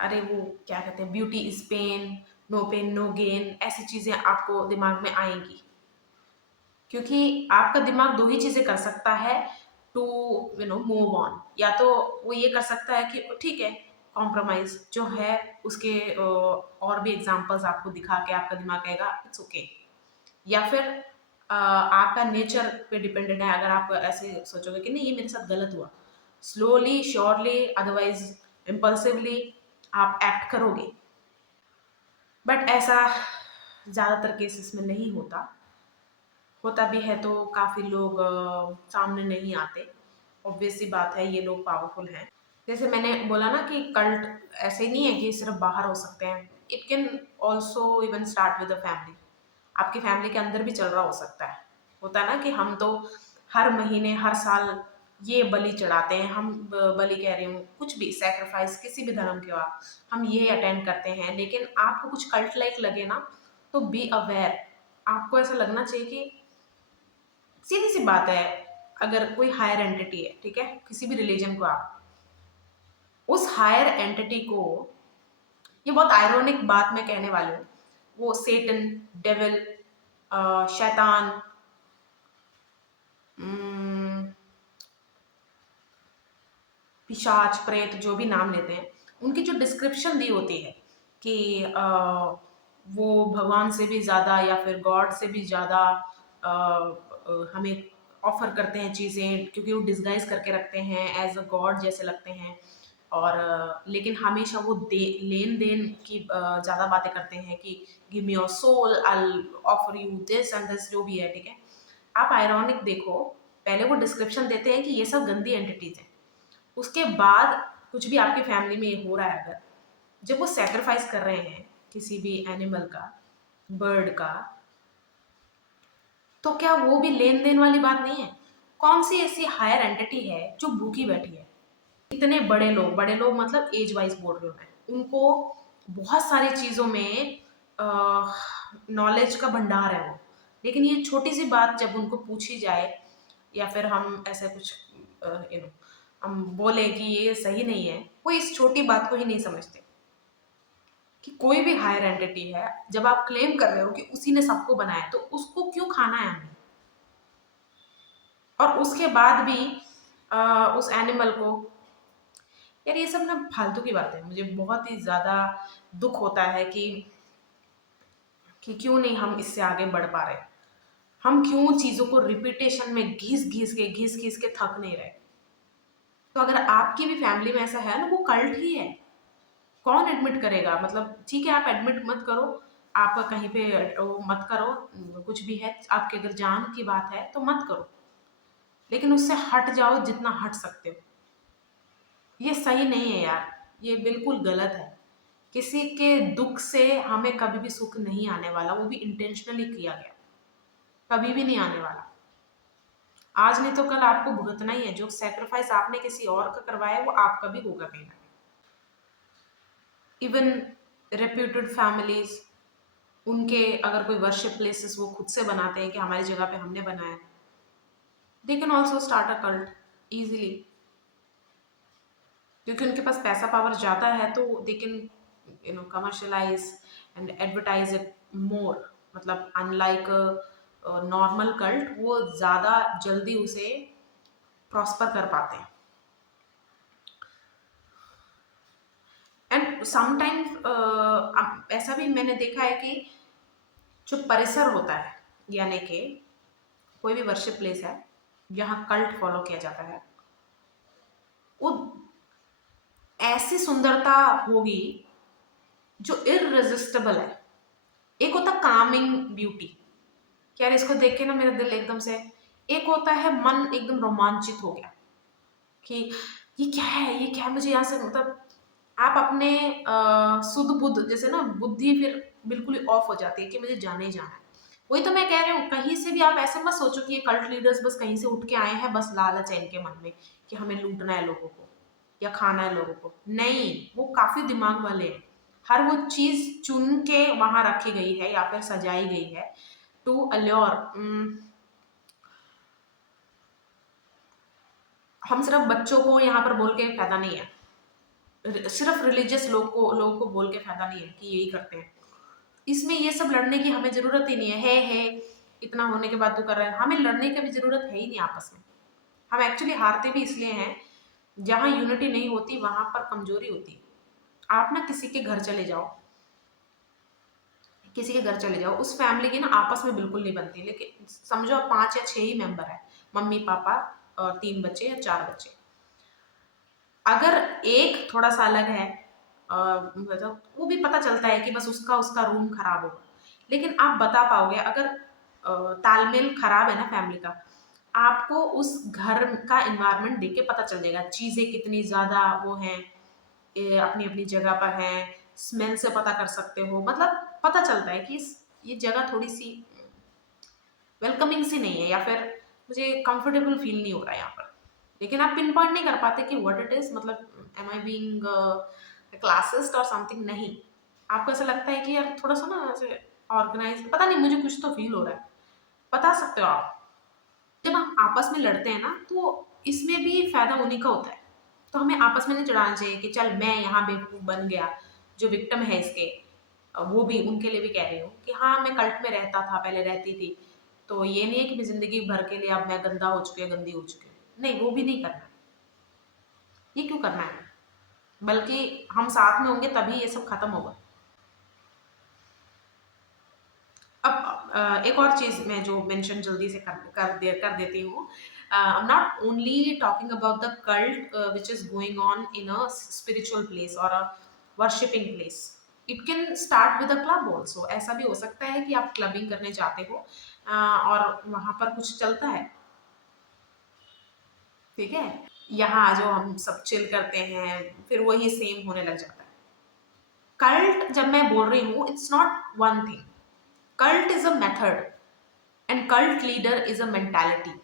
अरे वो क्या कहते हैं, beauty is pain no gain, ऐसी चीजें आपको दिमाग में आएंगी, क्योंकि आपका दिमाग दो ही चीजें कर सकता है टू मूव ऑन। या तो वो ये कर सकता है कि ठीक है, कॉम्प्रोमाइज जो है उसके और भी एग्जांपल्स आपको दिखा के आपका दिमाग कहेगा इट्स ओके। या फिर आपका नेचर पे डिपेंडेंट है, अगर आप ऐसे सोचोगे कि नहीं ये मेरे साथ गलत हुआ, स्लोली श्योरली, अदरवाइज इम्पल्सिवली आप एक्ट करोगे। बट ऐसा ज़्यादातर केसेस में नहीं होता। होता भी है तो काफ़ी लोग सामने नहीं आते। ऑब्वियस सी बात है, ये लोग पावरफुल हैं। जैसे मैंने बोला ना कि कल्ट ऐसे नहीं है कि सिर्फ बाहर हो सकते हैं, it can also even start with a family. आपकी फैमिली के अंदर भी चल रहा हो सकता है। होता है ना कि हम तो हर महीने हर साल ये बलि चढ़ाते हैं, हम बलि कह रही हूँ, कुछ भी सैक्रिफाइस किसी भी धर्म के हो आप, हम ये अटेंड करते हैं। लेकिन आपको कुछ कल्ट लाइक लगे ना, तो बी अवेयर। आपको ऐसा लगना चाहिए कि सीधी सी बात है, अगर कोई हायर एंटिटी है, ठीक है, किसी भी रिलीजन को आप, उस हायर एंटिटी को, ये बहुत आयरोनिक बात मैं कहने वाली हूँ, वो सेटन, डेविल, शैतान, उम्म, पिशाच, प्रेत, जो भी नाम लेते हैं, उनकी जो डिस्क्रिप्शन दी होती है कि वो भगवान से भी ज़्यादा या फिर गॉड से भी ज़्यादा हमें ऑफर करते हैं चीज़ें, क्योंकि वो डिस्गाइज करके रखते हैं, एज अ गॉड जैसे लगते हैं। और लेकिन हमेशा वो लेन देन की ज़्यादा बातें करते हैं कि give me your soul, I offer you this and this, जो भी है, ठीक है। आप आयरॉनिक देखो, पहले वो डिस्क्रिप्शन देते हैं कि ये सब गंदी एंटिटीज हैं, उसके बाद कुछ भी आपकी फैमिली में हो रहा है, अगर जब वो सेक्रीफाइस कर रहे हैं किसी भी एनिमल का, बर्ड का, तो क्या वो भी लेन देन वाली बात नहीं है? कौन सी ऐसी हायर एंटिटी है जो भूखी बैठी है? इतने बड़े लोग मतलब एज वाइज बोल रही हूँ मैं, उनको बहुत सारी चीज़ों में नॉलेज का भंडार है वो, लेकिन ये छोटी सी बात जब उनको पूछी जाए, या फिर हम ऐसे कुछ हम बोले कि ये सही नहीं है, वो इस छोटी बात को ही नहीं समझते कि कोई भी हायर एंटिटी है, जब आप क्लेम कर रहे हो कि उसी ने सबको बनाया, तो उसको क्यों खाना है हमें? और उसके बाद भी उस एनिमल को, यार ये सब ना फालतू की बात है। मुझे बहुत ही ज़्यादा दुख होता है कि क्यों नहीं हम इससे आगे बढ़ पा रहे। हम क्यों चीजों को रिपीटेशन में घिस घिस के थक नहीं रहे? तो अगर आपकी भी फैमिली में ऐसा है ना, वो कल्ट ही है। कौन एडमिट करेगा? मतलब ठीक है, आप एडमिट मत करो, आप कहीं पे वो मत करो, कुछ भी है, आपके अगर जान की बात है तो मत करो, लेकिन उससे हट जाओ जितना हट सकते हो। ये सही नहीं है यार, ये बिल्कुल गलत है। किसी के दुख से हमें कभी भी सुख नहीं आने वाला, वो भी इंटेंशनली किया गया, कभी भी नहीं आने वाला। आज नहीं तो कल आपको भुगतना ही है। जो सेक्रीफाइस आपने किसी और का करवाया है, वो आपका भी होगा कहीं ना कहीं। इवन रेप्यूटेड फैमिलीज, उनके अगर कोई वर्शिप प्लेसेस वो खुद से बनाते हैं कि हमारी जगह पे हमने बनाया, they can also start a cult easily, क्योंकि उनके पास पैसा पावर ज़्यादा है, तो they can commercialise and advertise it more. मतलब अनलाइक नॉर्मल कल्ट, वो ज़्यादा जल्दी उसे प्रॉस्पर कर पाते हैं। एंड समटाइम्स ऐसा भी मैंने देखा है कि जो परिसर होता है, यानी कि कोई भी वर्शिप प्लेस है जहाँ कल्ट फॉलो किया जाता है, वो ऐसी सुंदरता होगी जो इररेजिस्टिबल है। एक होता कामिंग ब्यूटी, कि यार इसको देख के ना मेरा दिल एकदम से, एक होता है मन एकदम रोमांचित हो गया कि ये क्या है, ये क्या है, मुझे यहाँ से, मतलब आप अपने सुध बुध जैसे ना, बुद्धि फिर बिल्कुल ही ऑफ हो जाती है कि मुझे जाना ही जाना है। वही तो मैं कह रही हूँ, कहीं से भी आप ऐसे मत सोचो कि ये कल्ट लीडर्स बस कहीं से उठ के आए हैं, बस लालच है इनके मन में कि हमें लूटना है लोगों को या खाना है लोगों को। नहीं, वो काफी दिमाग वाले हैं। हर वो चीज चुन के वहां रखी गई है या फिर सजाई गई है टू अल्योर। हम सिर्फ बच्चों को यहाँ पर बोल के फायदा नहीं है, सिर्फ रिलीजियस लोगों को बोल के फायदा नहीं है कि यही करते हैं। इसमें ये सब लड़ने की हमें जरूरत ही नहीं है। इतना होने के बाद तो कर रहे हैं, हमें लड़ने की भी जरूरत है ही नहीं आपस में। हम एक्चुअली हारते भी इसलिए हैं, जहां यूनिटी नहीं होती वहां पर कमजोरी होती है। आप ना किसी के घर चले जाओ, किसी के घर चले जाओ, उस फैमिली की ना आपस में बिल्कुल नहीं बनती, लेकिन समझो आप 5 या 6 ही मेंबर है, मम्मी पापा और 3 बच्चे या 4 बच्चे। अगर एक थोड़ा सा अलग है, मतलब वो भी पता चलता है कि बस उसका उसका रूम खराब होगा, लेकिन आप बता पाओगे अगर तालमेल खराब है ना फैमिली का, आपको उस घर का एनवायरनमेंट देख के पता चल जाएगा। चीजें कितनी ज्यादा वो हैं, अपनी अपनी जगह पर हैं, स्मेल से पता कर सकते हो, मतलब पता चलता है कि ये जगह थोड़ी सी वेलकमिंग सी नहीं है, या फिर मुझे कंफर्टेबल फील नहीं हो रहा है यहाँ पर। लेकिन आप पिन पॉइंट नहीं कर पाते कि व्हाट इट इज, मतलब एम आई बीइंग क्लासिस्ट और समथिंग। नहीं, आपको ऐसा लगता है कि यार थोड़ा सा ना ऐसे ऑर्गेनाइज, पता नहीं मुझे कुछ तो फील हो रहा है, बता सकते हो आप। जब हम आपस में लड़ते हैं ना, तो इसमें भी फायदा उन्हीं का होता है। तो हमें आपस में नहीं चिढ़ाना चाहिए कि चल मैं यहाँ बेवकूफ बन गया, जो विक्टिम है इसके। वो भी उनके लिए भी कह रही हूँ कि हाँ, मैं कल्ट में रहता था, पहले रहती थी, तो ये नहीं है कि मैं जिंदगी भर के लिए अब मैं गंदा हो चुकी है, गंदी हो चुकी हूँ। नहीं, वो भी नहीं करना है। ये क्यों करना है? बल्कि हम साथ में होंगे तभी ये सब खत्म होगा। अब एक और चीज मैं जो मेंशन जल्दी से कर देती हूँ। I'm not only talking about the cult which is going on in a spiritual place or a worshipping place. It can start with a club also. ऐसा भी हो सकता है कि आप क्लबिंग करने जाते हो और वहां पर कुछ चलता है, ठीक है, यहाँ आ जाओ हम सब चिल करते हैं, फिर वही सेम होने लग जाता है। कल्ट जब मैं बोल रही हूँ, it's not one thing. Cult is a method and cult leader is a mentality.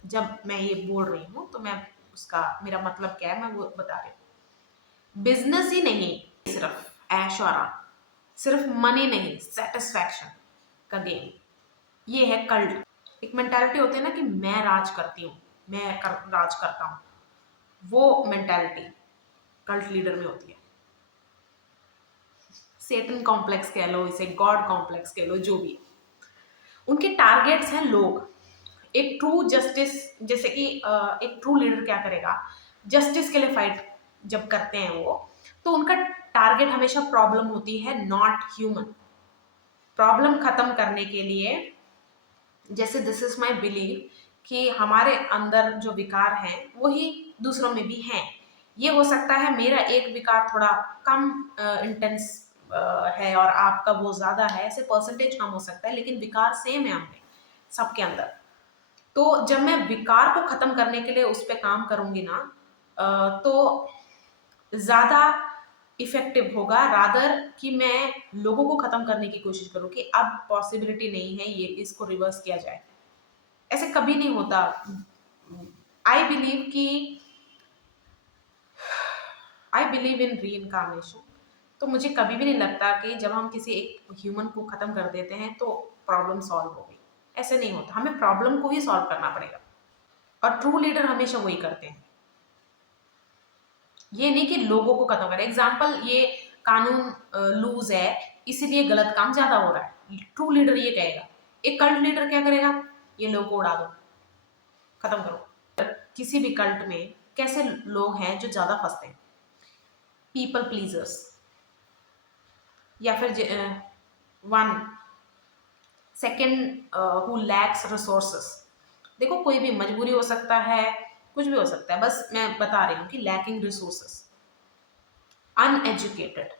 जब मैं ये बोल रही हूँ तो मैं उसका मेरा मतलब क्या है मैं वो बता रही हूँ। बिजनेस ही नहीं, सिर्फ ऐश और आराम, सिर्फ मनी नहीं, सेटिस्फैक्शन का गेम, ये है कल्ट। एक मेंटालिटी होती है ना कि मैं राज करती हूँ, राज करता हूँ, वो मेंटालिटी कल्ट लीडर में होती है। सेटन कॉम्प्लेक्स कह लो इसे, गॉड कॉम्प्लेक्स कह लो, जो भी है। उनके टारगेट्स हैं लोग। एक ट्रू जस्टिस, जैसे कि एक ट्रू लीडर क्या करेगा, जस्टिस के लिए फाइट जब करते हैं वो, तो उनका टारगेट हमेशा प्रॉब्लम होती है, नॉट ह्यूमन। प्रॉब्लम खत्म करने के लिए जैसे दिस इज माई बिलीव कि हमारे अंदर जो विकार हैं वही दूसरों में भी हैं। ये हो सकता है मेरा एक विकार थोड़ा कम इंटेंस है और आपका वो ज्यादा है, ऐसे परसेंटेज कम हो सकता है, लेकिन विकार सेम है हम में सबके अंदर। तो जब मैं विकार को खत्म करने के लिए उस पर काम करूंगी ना, तो ज्यादा इफेक्टिव होगा रादर कि मैं लोगों को खत्म करने की कोशिश करूं कि अब पॉसिबिलिटी नहीं है ये इसको रिवर्स किया जाए। ऐसे कभी नहीं होता। आई बिलीव कि आई बिलीव इन री इनकारनेशन। तो मुझे कभी भी नहीं लगता कि जब हम किसी एक ह्यूमन को खत्म कर देते हैं तो प्रॉब्लम सॉल्व हो गई। ऐसे नहीं होता, हमें प्रॉब्लम को ही सॉल्व करना पड़ेगा, और ट्रू लीडर हमेशा वही करते हैं। ये नहीं कि लोगों को खत्म करें। एग्जाम्पल, ये कानून लूज है इसीलिए गलत काम ज्यादा हो रहा है, ट्रू लीडर ये कहेगा। एक कल्ट लीडर क्या करेगा, ये लोगों को उड़ा दो, खत्म करो। किसी भी कल्ट में कैसे लोग हैं जो ज्यादा फंसते हैं, पीपल प्लीजर्स, या फिर one second who lakhs resources. देखो कोई भी मजबूरी हो सकता है, कुछ भी हो सकता है, बस मैं बता रही हूँ कि lacking resources, uneducated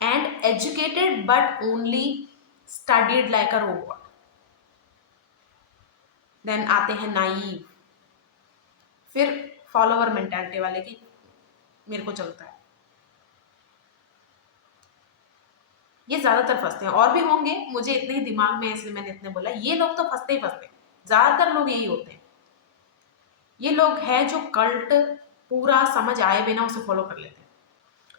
and educated but only studied like a robot। Then आते हैं नाइव, फिर फॉलोवर मेंटालिटी वाले की मेरे को चलता है। ये ज्यादातर फंसते हैं, और भी होंगे, मुझे इतने ही दिमाग में है इसलिए मैंने इतने बोला। ये लोग तो फंसते ही फंसते हैं, ज्यादातर लोग यही होते हैं। ये लोग हैं जो कल्ट पूरा समझ आए बिना उसे फॉलो कर लेते हैं।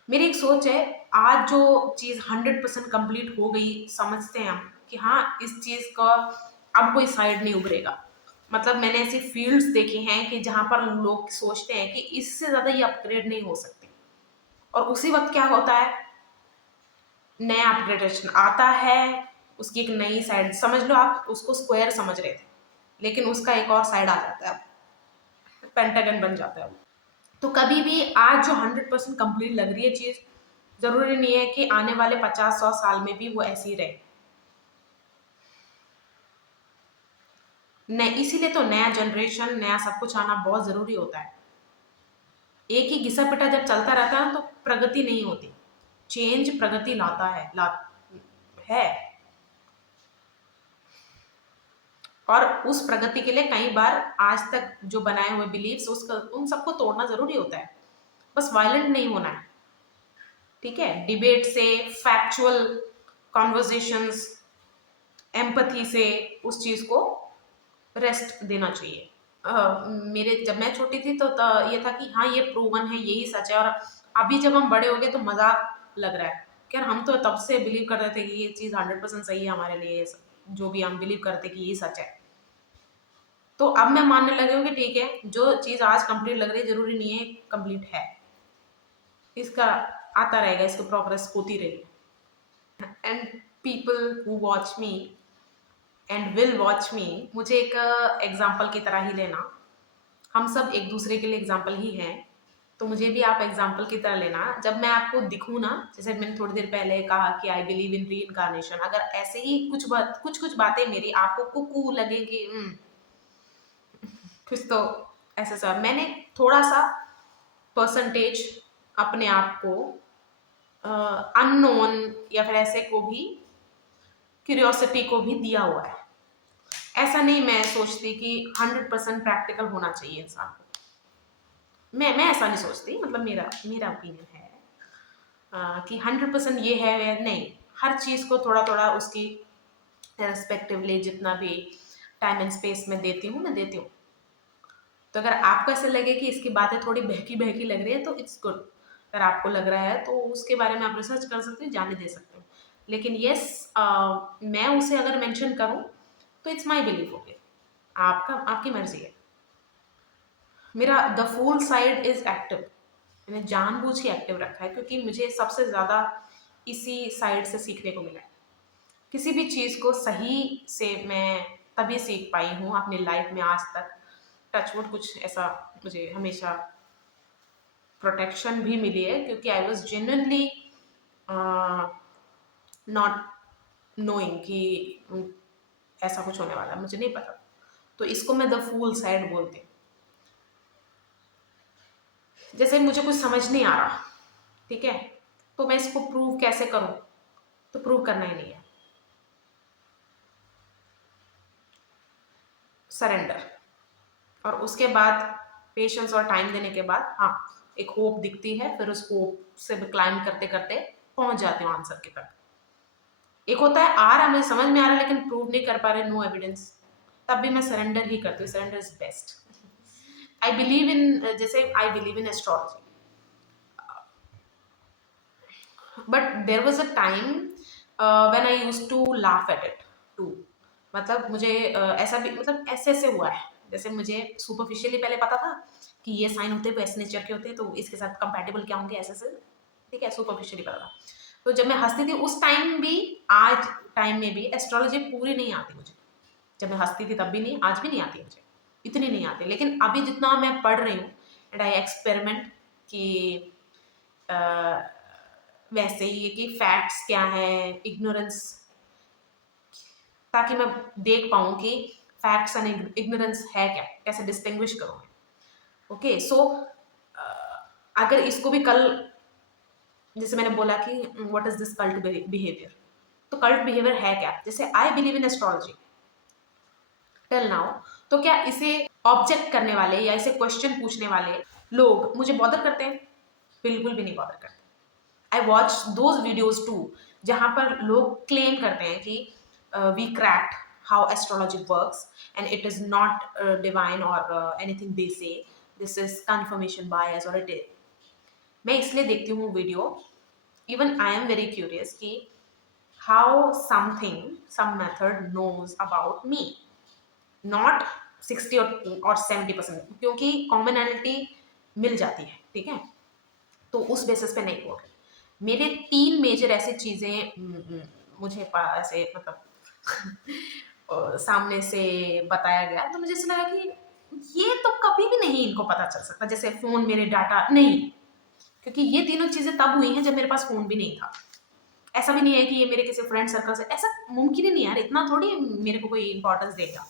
मेरी एक सोच है, आज जो चीज 100% कंप्लीट हो गई समझते हैं हम कि हाँ इस चीज का अब कोई साइड नहीं उभरेगा। मतलब मैंने ऐसी फील्ड्स देखी हैं कि जहां पर लोग सोचते हैं कि इससे ज्यादा ये अपग्रेड नहीं हो सकती, और उसी वक्त क्या होता है, नया अपग्रेडेशन आता है, उसकी एक नई साइड, समझ लो आप उसको स्क्वायर समझ रहे थे लेकिन उसका एक और साइड आ जाता है, पेंटागन बन जाता है। तो कभी भी आज जो 100% कंप्लीट लग रही है चीज, जरूरी नहीं है कि आने वाले 50-100 साल में भी वो ऐसी रहे। इसीलिए तो नया जनरेशन, नया सब कुछ आना बहुत जरूरी होता है। एक ही घिसा पिटा जब चलता रहता है तो प्रगति नहीं होती। चेंज प्रगति लाता है। और उस प्रगति के लिए कई बार आज तक जो बनाए हुए बिलीव्स उन सबको तोड़ना जरूरी होता है। बस वायलेंट नहीं होना है, ठीक है। डिबेट से, फैक्चुअल कॉन्वर्जेशंस, एम्पथी से उस चीज को रेस्ट देना चाहिए। मेरे जब मैं छोटी थी तो ये था कि हाँ ये प्रूवन है, यही सच है। और अभी जब हम बड़े हो गए तो मजाक लग रहा है कि यार हम तो तब से बिलीव करते थे कि ये चीज़ 100% सही है हमारे लिए, ये जो भी हम बिलीव करते कि ये सच है। तो अब मैं मानने लगी हूँ कि ठीक है, जो चीज़ आज कंप्लीट लग रही है जरूरी नहीं है कंप्लीट है। इसका आता रहेगा, इसको प्रोग्रेस होती रहेगी। And people who watch me and will watch मी, मुझे एक एग्जाम्पल की तरह ही लेना। हम सब एक दूसरे के लिए एग्जाम्पल ही हैं, तो मुझे भी आप एग्जाम्पल की तरह लेना। जब मैं आपको दिखूँ ना, जैसे मैंने थोड़ी देर पहले कहा कि आई बिलीव इन री इनकारनेशन, अगर ऐसे ही कुछ बातें मेरी आपको कुकू लगेगी, कुछ तो ऐसे सर मैंने थोड़ा सा परसेंटेज अपने आप को अननोन या फिर ऐसे को भी, क्यूरियोसिटी को भी दिया हुआ है। ऐसा नहीं मैं सोचती कि 100% प्रैक्टिकल होना चाहिए इंसान को। मैं ऐसा नहीं सोचती, मतलब मेरा मेरा ओपिनियन है कि 100% ये है या नहीं। हर चीज़ को थोड़ा थोड़ा उसकी रेस्पेक्टिवली जितना भी टाइम एंड स्पेस में देती हूँ, मैं देती हूँ। तो अगर आपको ऐसे लगे कि इसकी बातें थोड़ी बहकी बहकी लग रही है तो इट्स गुड। अगर आपको लग रहा है तो उसके बारे में आप रिसर्च कर सकते हो, जाने दे सकते हो। लेकिन यस, मैं उसे अगर मेंशन करूँ तो इट्स माई बिलीफ, ओके, आपका आपकी मर्जी है। मेरा the fool side is active, मैंने जानबूझ के एक्टिव रखा है क्योंकि मुझे सबसे ज़्यादा इसी साइड से सीखने को मिला है। किसी भी चीज़ को सही से मैं तभी सीख पाई हूँ अपनी लाइफ में आज तक। टचवुड कुछ ऐसा मुझे हमेशा प्रोटेक्शन भी मिली है क्योंकि I was genuinely not knowing कि ऐसा कुछ होने वाला है, मुझे नहीं पता। तो इसको मैं द फूल साइड बोलती हूँ। जैसे मुझे कुछ समझ नहीं आ रहा, ठीक है, तो मैं इसको प्रूव कैसे करूं? तो प्रूव करना ही नहीं है, सरेंडर। और उसके बाद पेशेंस और टाइम देने के बाद हाँ, एक होप दिखती है, फिर उस होप से क्लाइम करते करते पहुंच जाते हो आंसर के तक। एक होता है आ रहा, मुझे समझ में आ रहा है लेकिन प्रूव नहीं कर पा रहे, नो एविडेंस, तब भी मैं सरेंडर ही करती हूँ। Surrender is best. I believe in, जैसे I believe in astrology, but there was a time when I used to laugh at it too. मतलब मुझे ऐसा भी, मतलब ऐसे ऐसे हुआ है, जैसे मुझे सुपरफिशियली पहले पता था कि ये साइन होते हैं, वो ऐसे नेचर के होते हैं, तो इसके साथ कंपैटिबल क्या होंगे, ऐसे ऐसे, ठीक है, सुपरफिशियली पता था। तो जब मैं हंसती थी उस टाइम भी, आज टाइम में भी एस्ट्रोलॉजी पूरी नहीं आती मुझे। जब मैं हंसती थी तब भी नहीं, आज भी नहीं आती मुझे, इतनी नहीं आती। लेकिन अभी जितना मैं पढ़ रही हूँ एंड आई एक्सपेरिमेंट कि वैसे ही है कि फैक्ट्स क्या है, इग्नोरेंस, ताकि मैं देख पाऊँ कि फैक्ट्स एंड इग्नोरेंस है क्या, कैसे डिस्टिंग्विश करूँ मैं। ओके, सो अगर इसको भी कल, जैसे मैंने बोला कि what is this cult behaviour, तो कल्ट बिहेवियर है क्या? जैसे I believe in astrology till now, तो क्या इसे ऑब्जेक्ट करने वाले या इसे क्वेश्चन पूछने वाले लोग मुझे बॉदर करते हैं? बिल्कुल भी नहीं बॉदर करते। I watch those videos too जहाँ पर लोग क्लेम करते हैं कि we cracked how astrology works and it is not divine और anything they say, this is confirmation bias और इट इज। मैं इसलिए देखती हूँ video, even I am very curious कि how something, some method knows about me, not 60 और 70%, क्योंकि commonality मिल जाती है, ठीक है, तो उस बेसिस पे नहीं बोल रही। मेरे 3 मेजर ऐसी चीज़ें मुझे ऐसे मतलब सामने से बताया गया, तो मुझे ऐसा लगा कि ये तो कभी भी नहीं इनको पता चल सकता। जैसे फ़ोन, मेरे डाटा नहीं, क्योंकि ये तीनों चीज़ें तब हुई हैं जब मेरे पास फ़ोन भी नहीं था। ऐसा भी नहीं है कि ये मेरे किसी फ्रेंड सर्कल से, ऐसा मुमकिन ही नहीं यार, इतना थोड़ी मेरे को कोई इंपॉर्टेंस देगा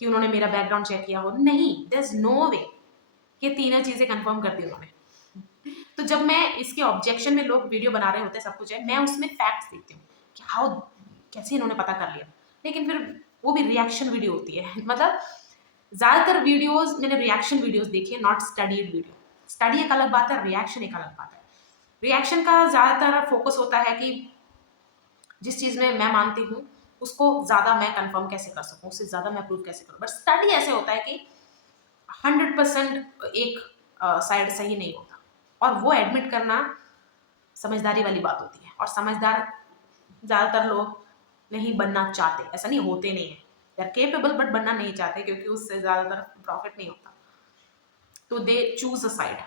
कि उन्होंने मेरा बैकग्राउंड चेक किया हो। नहीं, देयर इज़ नो वे। ये तीनों चीज़ें कंफर्म कर दी उन्होंने। तो जब मैं इसके ऑब्जेक्शन में, लोग वीडियो बना रहे होते हैं, सब कुछ है, मैं उसमें फैक्ट्स देखती हूँ कि हाउ, कैसे इन्होंने पता कर लिया। लेकिन फिर वो भी रिएक्शन वीडियो होती है मतलब ज़्यादातर वीडियोस मैंने रिएक्शन वीडियोस देखी है, नॉट स्टडीड वीडियो। स्टडी एक अलग बात है, रिएक्शन एक अलग बात है। रिएक्शन का ज़्यादातर फोकस होता है कि जिस चीज़ में मैं मानती हूँ उसको ज़्यादा मैं कंफर्म कैसे कर सकूँ, उससे ज़्यादा मैं प्रूव कैसे करूँ। बट स्टडी ऐसे होता है कि 100% एक साइड सही नहीं होता, और वो एडमिट करना समझदारी वाली बात होती है। और समझदार ज़्यादातर लोग नहीं बनना चाहते, ऐसा नहीं, होते नहीं है, दे आर केपेबल, बट बनना नहीं चाहते क्योंकि उससे ज़्यादातर प्रॉफिट नहीं होता, तो दे चूज अ साइड।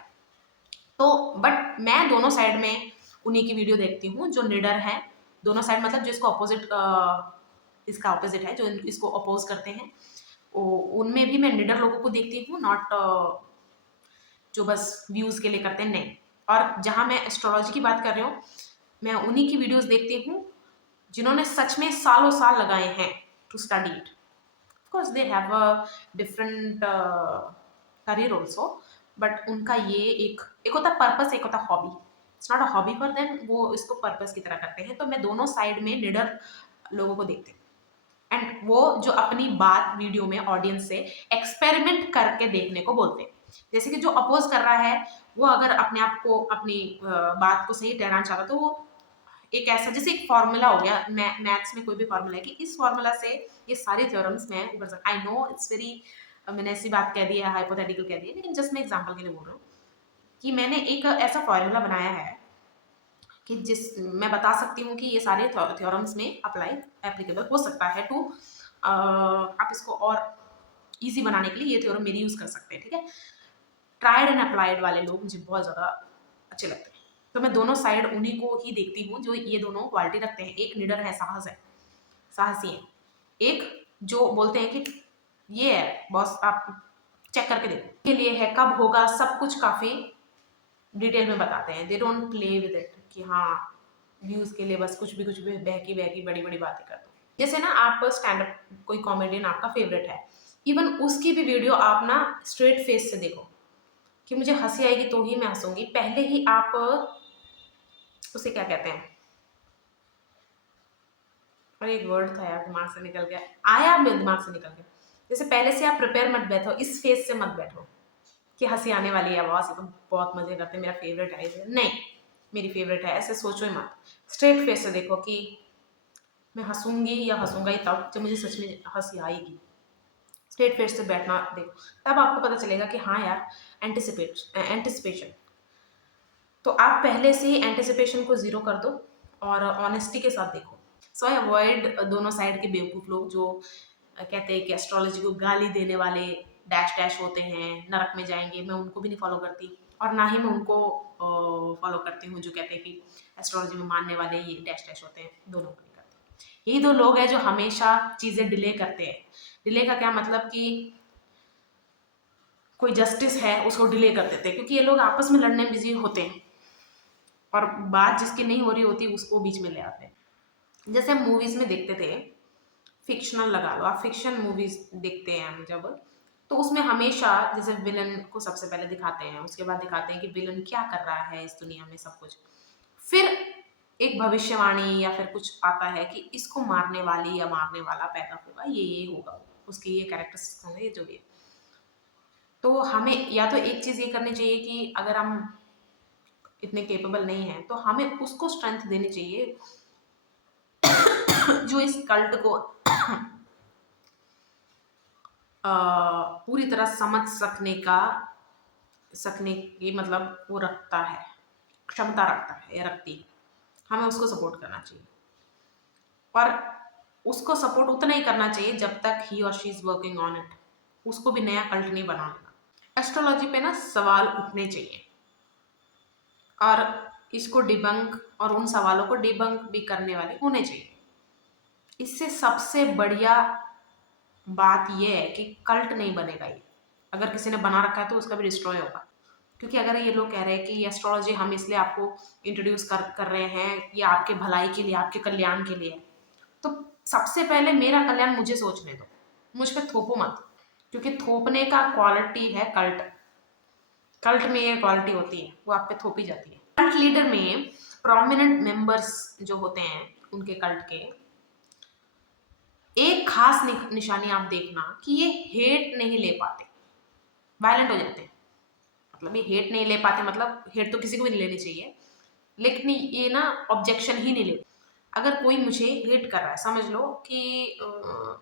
तो बट मैं दोनों साइड में उन्हीं की वीडियो देखती हूँ जो निडर है। दोनों साइड मतलब जो इसको अपोजिट, इसका अपोजिट है, जो इसको अपोज करते हैं, उनमें भी मैं निडर लोगों को देखती हूँ, नॉट जो बस व्यूज़ के लिए करते हैं, नहीं। और जहाँ मैं एस्ट्रोलॉजी की बात कर रही हूँ, मैं उन्हीं की वीडियोस देखती हूँ जिन्होंने सच में सालों साल लगाए हैं to study it. Of course they have a different career also, but उनका ये एक होता है पर्पस, एक होता है hobby. It's not a hobby for them, वो इसको पर्पस की तरह करते हैं। तो मैं दोनों साइड में निडर लोगों को देखती हूँ, एंड वो जो अपनी बात वीडियो में ऑडियंस से एक्सपेरिमेंट करके देखने को बोलते हैं। जैसे कि जो अपोज कर रहा है, वो अगर अपने आप को, अपनी बात को सही ठहराना चाहता, तो वो एक ऐसा, जैसे एक फॉर्मूला हो गया, मैथ्स में कोई भी फॉर्मूला है कि इस फॉर्मूला से ये सारी थ्योरम्स मैं ऊपर सकता। आई नो इट्स वेरी, मैंने ऐसी बात कह दी है, हाइपोथेटिकल कह दी है, लेकिन जस्ट मैं एग्जांपल के लिए बोल रहा हूँ कि मैंने एक ऐसा फॉर्मूला बनाया है कि जिस मैं बता सकती हूँ कि ये सारे थ्योरम्स में एप्लीकेबल हो सकता है टू, आप इसको और इजी बनाने के लिए ये थ्योरम मेरी यूज कर सकते हैं, ठीक है। ट्राइड एंड अप्लाइड वाले लोग मुझे बहुत ज़्यादा अच्छे लगते हैं। तो मैं दोनों साइड उन्हीं को ही देखती हूँ जो ये दोनों क्वालिटी रखते हैं। एक निडर है, साहस है, साहसी है। एक जो बोलते हैं कि ये है बॉस, आप चेक करके देखो, के लिए है, कब होगा, सब कुछ काफ़ी डिटेल में बताते हैं। They don't play with it कि हाँ व्यूज़ के लिए बस कुछ भी बहकी बहकी बड़ी बड़ी बातें कर दो। जैसे ना आप स्टैंड अप, कोई कॉमेडियन आपका फेवरेट है, इवन उसकी भी वीडियो आप ना स्ट्रेट फेस से देखो कि मुझे हंसी आएगी तो ही मैं हंसूंगी। पहले ही आप उसे क्या कहते हैं, और एक वर्ड था यार दिमाग से निकल गया, आया मेरे दिमाग से निकल गया। जैसे पहले से आप प्रिपेयर मत बैठो, इस फेस से मत बैठो कि हंसी आने वाली है, बॉस ये तो बहुत मजे करते हैं, मेरा फेवरेट है इसे, नहीं मेरी फेवरेट है, ऐसे सोचो ही मत। स्ट्रेट फेस से देखो कि मैं हंसूंगी या हंसूंगा ही तब जब मुझे सच में हंसी आएगी। स्ट्रेट फेस से बैठना देखो, तब आपको पता चलेगा कि हाँ यार एंटिसिपेशन। तो आप पहले से ही एंटिसिपेशन को जीरो कर दो और ऑनेस्टी के साथ देखो। सो आई अवॉइड दोनों साइड के बेवकूफ लोग जो कहते हैं कि एस्ट्रोलॉजी को गाली देने वाले डैश डैश होते हैं, नरक में जाएंगे, मैं उनको भी नहीं फॉलो करती और ना ही मैं उनको फॉलो करती हूँ जो कहते हैं कि एस्ट्रोलॉजी में मानने वाले ये डैश डैश होते हैं, दोनों को नहीं करती। यही दो लोग हैं जो हमेशा चीज़ें डिले करते हैं। डिले का क्या मतलब कि कोई जस्टिस है उसको डिले कर देते हैं, क्योंकि ये लोग आपस में लड़ने में बिजी होते हैं और बात जिसकी नहीं हो रही होती उसको बीच में ले आते हैं। जैसे हम मूवीज में देखते थे, फिक्शनल लगा लो आप, फिक्शन मूवीज देखते हैं हम जब, तो उसमें हमेशा जैसे विलन को सबसे पहले दिखाते हैं, उसके बाद दिखाते हैं कि विलन क्या कर रहा है इस दुनिया में सब कुछ, फिर एक भविष्यवाणी या फिर कुछ आता है कि इसको मारने वाली या मारने वाला पैदा होगा, ये होगा, उसके ये कैरेक्टरिस्टिक्स होंगे, ये जो भी है। तो हमें या तो एक चीज ये करनी चाहिए कि अगर हम इतने केपेबल नहीं है तो हमें उसको स्ट्रेंथ देनी चाहिए जो इस कल्ट को पूरी तरह समझ सकने की मतलब वो रखता है, क्षमता रखता है या रखती है। हमें उसको सपोर्ट करना चाहिए और उसको सपोर्ट उतना ही करना चाहिए जब तक ही और she is working on it. उसको भी नया कल्ट नहीं बना लेना। एस्ट्रोलॉजी पे ना सवाल उठने चाहिए और इसको डिबंक और उन सवालों को डिबंक भी करने वाले होने चाहिए। इससे सबसे बढ़िया बात यह है कि कल्ट नहीं बनेगा ये। अगर किसी ने बना रखा है तो उसका भी डिस्ट्रॉय होगा। क्योंकि अगर ये लोग कह रहे हैं कि ये एस्ट्रोलॉजी हम इसलिए आपको इंट्रोड्यूस कर रहे हैं, ये आपके भलाई के लिए, आपके कल्याण के लिए, तो सबसे पहले मेरा कल्याण मुझे सोचने दो, मुझ पे थोपो मत। क्योंकि थोपने का क्वालिटी है कल्ट। कल्ट में ये क्वालिटी होती है, वो आप पे थोपी जाती है। कल्ट लीडर में प्रोमिनेंट मेंबर्स जो होते हैं उनके कल्ट के, एक खास निशानी आप देखना कि ये हेट नहीं ले पाते, वायलेंट हो जाते हैं। मतलब ये हेट नहीं ले पाते, मतलब हेट तो किसी को भी नहीं लेनी चाहिए, लेकिन ये ना ऑब्जेक्शन ही नहीं लेते। अगर कोई मुझे हेट कर रहा है, समझ लो कि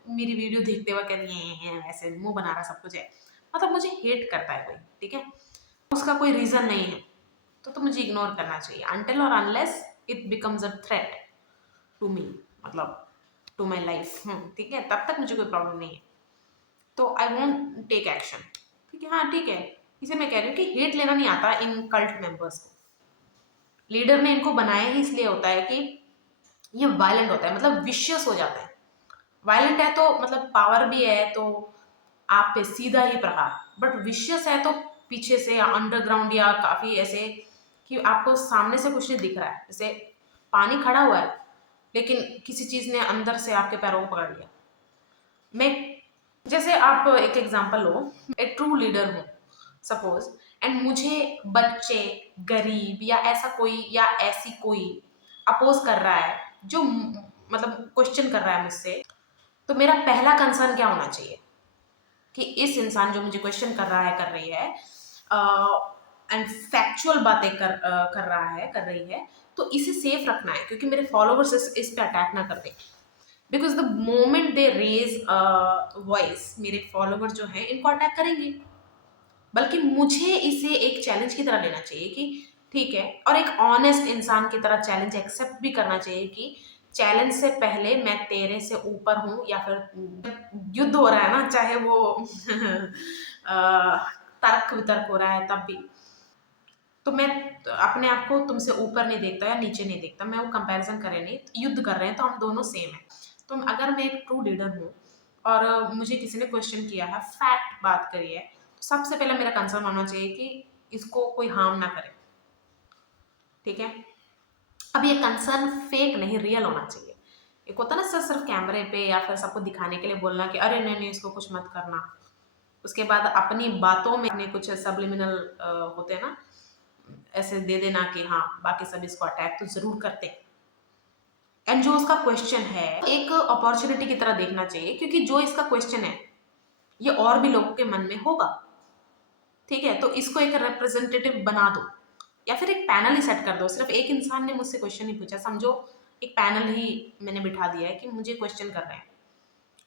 मेरी वीडियो देखते हुए कह रही है ऐसे मुंह बना रहा सब कुछ है, मतलब मुझे हेट करता है कोई, ठीक है, उसका कोई रीजन नहीं है, तो मुझे इग्नोर करना चाहिए अनटिल और unless it becomes a threat to me, मतलब टू माई लाइफ, ठीक है, तब तक मुझे कोई प्रॉब्लम नहीं है, तो आई वोंट टेक एक्शन। ठीक है, हाँ ठीक है, इसे मैं कह रही हूँ कि हेट लेना नहीं आता इन कल्ट मेंबर्स को। लीडर ने इनको बनाया ही इसलिए होता है कि ये वायलेंट होता है, मतलब विशियस हो जाता है। वायलेंट है तो मतलब पावर भी है तो आप पे सीधा ही प्रहार, बट विशियस है तो पीछे से या अंडरग्राउंड या काफी ऐसे कि आपको सामने से कुछ नहीं दिख रहा है, जैसे पानी खड़ा हुआ है लेकिन किसी चीज ने अंदर से आपके पैरों को पकड़ लिया। मैं जैसे आप एक एग्जांपल लो, एक ट्रू लीडर हूँ सपोज, एंड मुझे बच्चे, गरीब या ऐसा कोई या ऐसी कोई अपोज कर रहा है जो मतलब क्वेश्चन कर रहा है मुझसे, तो मेरा पहला कंसर्न क्या होना चाहिए कि इस इंसान जो मुझे क्वेश्चन कर रहा है, कर रही है एंड फैक्चुअल बातें कर रही है, तो इसे सेफ रखना है क्योंकि मेरे फॉलोवर्स इस पे अटैक ना कर दें। Because the moment they raise voice, मेरे फॉलोवर जो हैं इनको अटैक करेंगे, बल्कि मुझे इसे एक चैलेंज की तरह लेना चाहिए कि ठीक है, और एक ऑनेस्ट इंसान की तरह चैलेंज एक्सेप्ट भी करना चाहिए कि चैलेंज से पहले मैं तेरे से ऊपर हूँ, या फिर युद्ध हो रहा है ना, चाहे वो तर्क वितर्क हो रहा है तब भी, तो मैं अपने आप को तुमसे ऊपर नहीं देखता या नीचे नहीं देखता, मैं वो कंपैरिजन करे नहीं, युद्ध कर रहे हैं तो हम दोनों सेम है। तो अगर मैं एक ट्रू लीडर हूँ और मुझे किसी ने क्वेश्चन किया है, फैक्ट बात करी है, तो सबसे पहले मेरा कंसर्न होना चाहिए कि इसको कोई हार्म ना करे, ठीक है। अब ये कंसर्न फेक नहीं, रियल होना चाहिए एक होता है ना सर, सिर्फ कैमरे पे या फिर सबको दिखाने के लिए बोलना कि अरे नहीं नहीं इसको कुछ मत करना, उसके बाद अपनी बातों में अपने कुछ सब्लिमिनल होते हैं ना, ऐसे दे देना कि हाँ बाकी सब इसको अटैक तो जरूर करते हैं। एंड जो उसका क्वेश्चन है एक अपॉर्चुनिटी की तरह देखना चाहिए, क्योंकि जो इसका क्वेश्चन है ये और भी लोगों के मन में होगा, ठीक है, तो इसको एक रिप्रेजेंटेटिव बना दो या फिर एक पैनल ही सेट कर दो। सिर्फ एक इंसान ने मुझसे क्वेश्चन नहीं पूछा, समझो एक पैनल ही मैंने बिठा दिया है कि मुझे क्वेश्चन कर रहे हैं,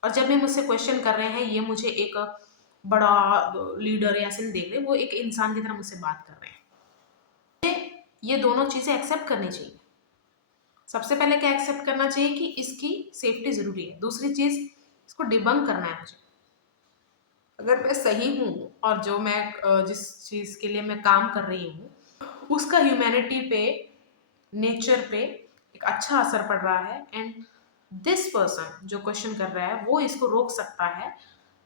और जब ये मुझसे क्वेश्चन कर रहे हैं ये मुझे एक बड़ा लीडर या ऐसे नहीं देख रहे, वो एक इंसान की तरह मुझसे बात कर रहे हैं। ये दोनों चीजें एक्सेप्ट करनी चाहिए। सबसे पहले क्या एक्सेप्ट करना चाहिए कि इसकी सेफ्टी जरूरी है, दूसरी चीज इसको डिबंक करना है मुझे। अगर मैं सही हूँ और जो मैं जिस चीज के लिए मैं काम कर रही हूँ उसका ह्यूमैनिटी पे, नेचर पे एक अच्छा असर पड़ रहा है, एंड दिस पर्सन जो क्वेश्चन कर रहा है वो इसको रोक सकता है,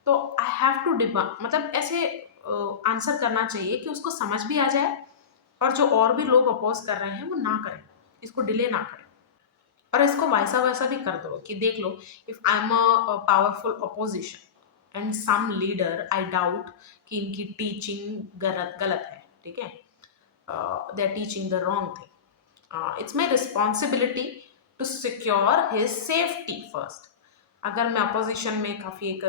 तो आई हैव टू डिबंक, मतलब ऐसे आंसर करना चाहिए कि उसको समझ भी आ जाए और जो और भी लोग अपोज कर रहे हैं वो ना करें, इसको डिले ना करें। और इसको वैसा वैसा भी कर दो कि देख लो, if I am a powerful opposition and some leader I doubt कि इनकी टीचिंग गलत गलत है, ठीक है, they are teaching the wrong thing, it's my responsibility to secure his safety first. अगर मैं अपोजिशन में काफ़ी एक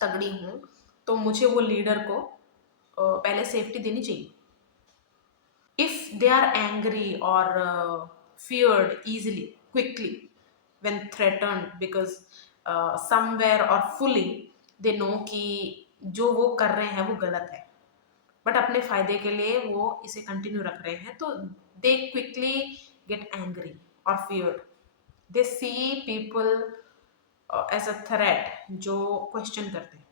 तगड़ी हूँ तो मुझे वो लीडर को पहले सेफ्टी देनी चाहिए। If they are angry or feared easily, quickly, when threatened, because somewhere or fully they know कि जो वो कर रहे हैं वो गलत है, बट अपने फायदे के लिए वो इसे कंटिन्यू रख रहे हैं, तो दे क्विकली गेट एंग्री और feared, they see people as a threat जो क्वेश्चन करते हैं।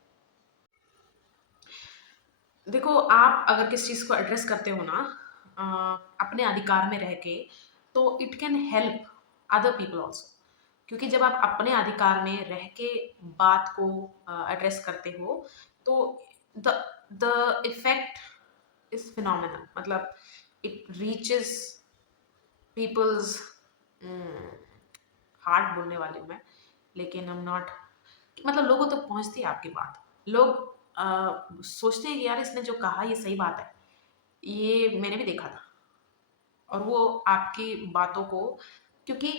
देखो आप अगर किस चीज़ को एड्रेस करते हो ना अपने अधिकार में रह के, तो it can help other people also, क्योंकि जब आप अपने अधिकार में रह के बात को एड्रेस करते हो तो the the effect is phenomenal, मतलब इट रीचेस पीपल्स हार्ट, बोलने वाली हूँ मैं, लेकिन आई एम नॉट, मतलब लोगों तक पहुंचती है आपकी बात। लोग सोचते हैं कि यार इसने जो कहा ये सही बात है, ये मैंने भी देखा था, और वो आपकी बातों को, क्योंकि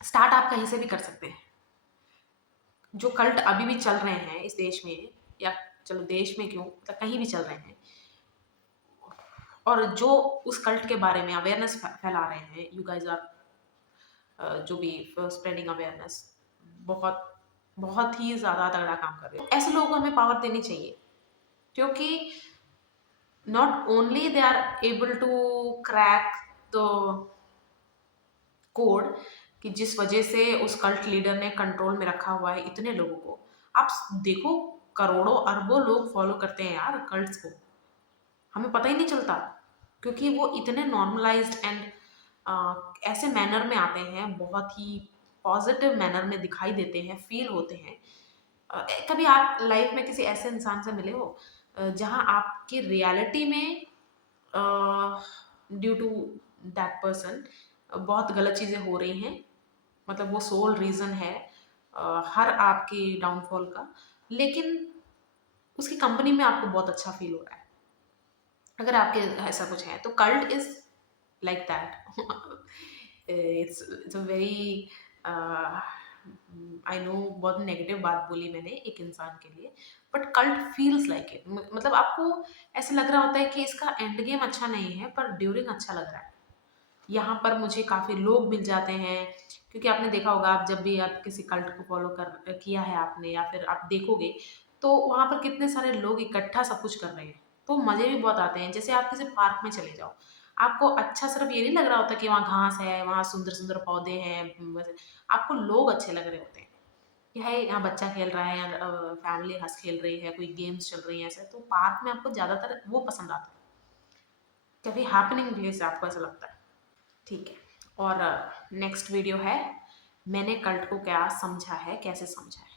स्टार्ट आप कहीं से भी कर सकते हैं। जो कल्ट अभी भी चल रहे हैं इस देश में, या चलो देश में क्यों, मतलब कहीं भी चल रहे हैं, और जो उस कल्ट के बारे में अवेयरनेस फैला रहे हैं, यू गाइस आर जो भी स्प्रेडिंग अवेयरनेस, बहुत बहुत ही ज़्यादा तगड़ा काम कर रहे हो। ऐसे लोगों को हमें पावर देनी चाहिए, क्योंकि not only they are able to crack the code कि जिस वजह से उस कल्ट लीडर ने कंट्रोल में रखा हुआ है इतने लोगों को। आप देखो करोड़ों अरबों लोग फॉलो करते हैं यार कल्ट्स को, हमें पता ही नहीं चलता, क्योंकि वो इतने नॉर्मलाइज्ड एंड ऐसे मैनर में आते हैं, बहुत ही पॉजिटिव मैनर में दिखाई देते हैं, फील होते हैं। कभी आप लाइफ में किसी ऐसे इंसान से मिले हो जहाँ आपकी रियलिटी में ड्यू टू दैट पर्सन बहुत गलत चीज़ें हो रही हैं, मतलब वो सोल रीज़न है हर आपकी डाउनफॉल का, लेकिन उसकी कंपनी में आपको बहुत अच्छा फील हो रहा है। अगर आपके ऐसा कुछ है तो cult is like that. It's a very I know बहुत नेगेटिव बात बोली मैंने एक इंसान के लिए, but cult feels like it, मतलब आपको ऐसे लग रहा होता है कि इसका एंड गेम अच्छा नहीं है पर ड्यूरिंग अच्छा लग रहा है, यहाँ पर मुझे काफ़ी लोग मिल जाते हैं। क्योंकि आपने देखा होगा, आप जब भी आप किसी कल्ट को फॉलो कर किया है आपने या फिर आप देखोगे तो वहाँ पर कितने सारे लोग इकट्ठा सब कुछ कर रहे हैं, तो मज़े भी बहुत आते हैं। जैसे आप किसी पार्क में चले जाओ, आपको अच्छा सिर्फ ये नहीं लग रहा होता कि वहाँ घास है, वहाँ सुंदर सुंदर पौधे हैं, बस आपको लोग अच्छे लग रहे होते हैं कि है यहाँ बच्चा खेल रहा है या फैमिली हंस खेल रही है, कोई गेम्स चल रही है, ऐसे तो पार्क में आपको ज़्यादातर वो पसंद आता है, कभी हैपनिंग प्लेस आपको ऐसा लगता है, ठीक है। और नेक्स्ट वीडियो है मैंने कल्ट को क्या समझा है, कैसे समझा है।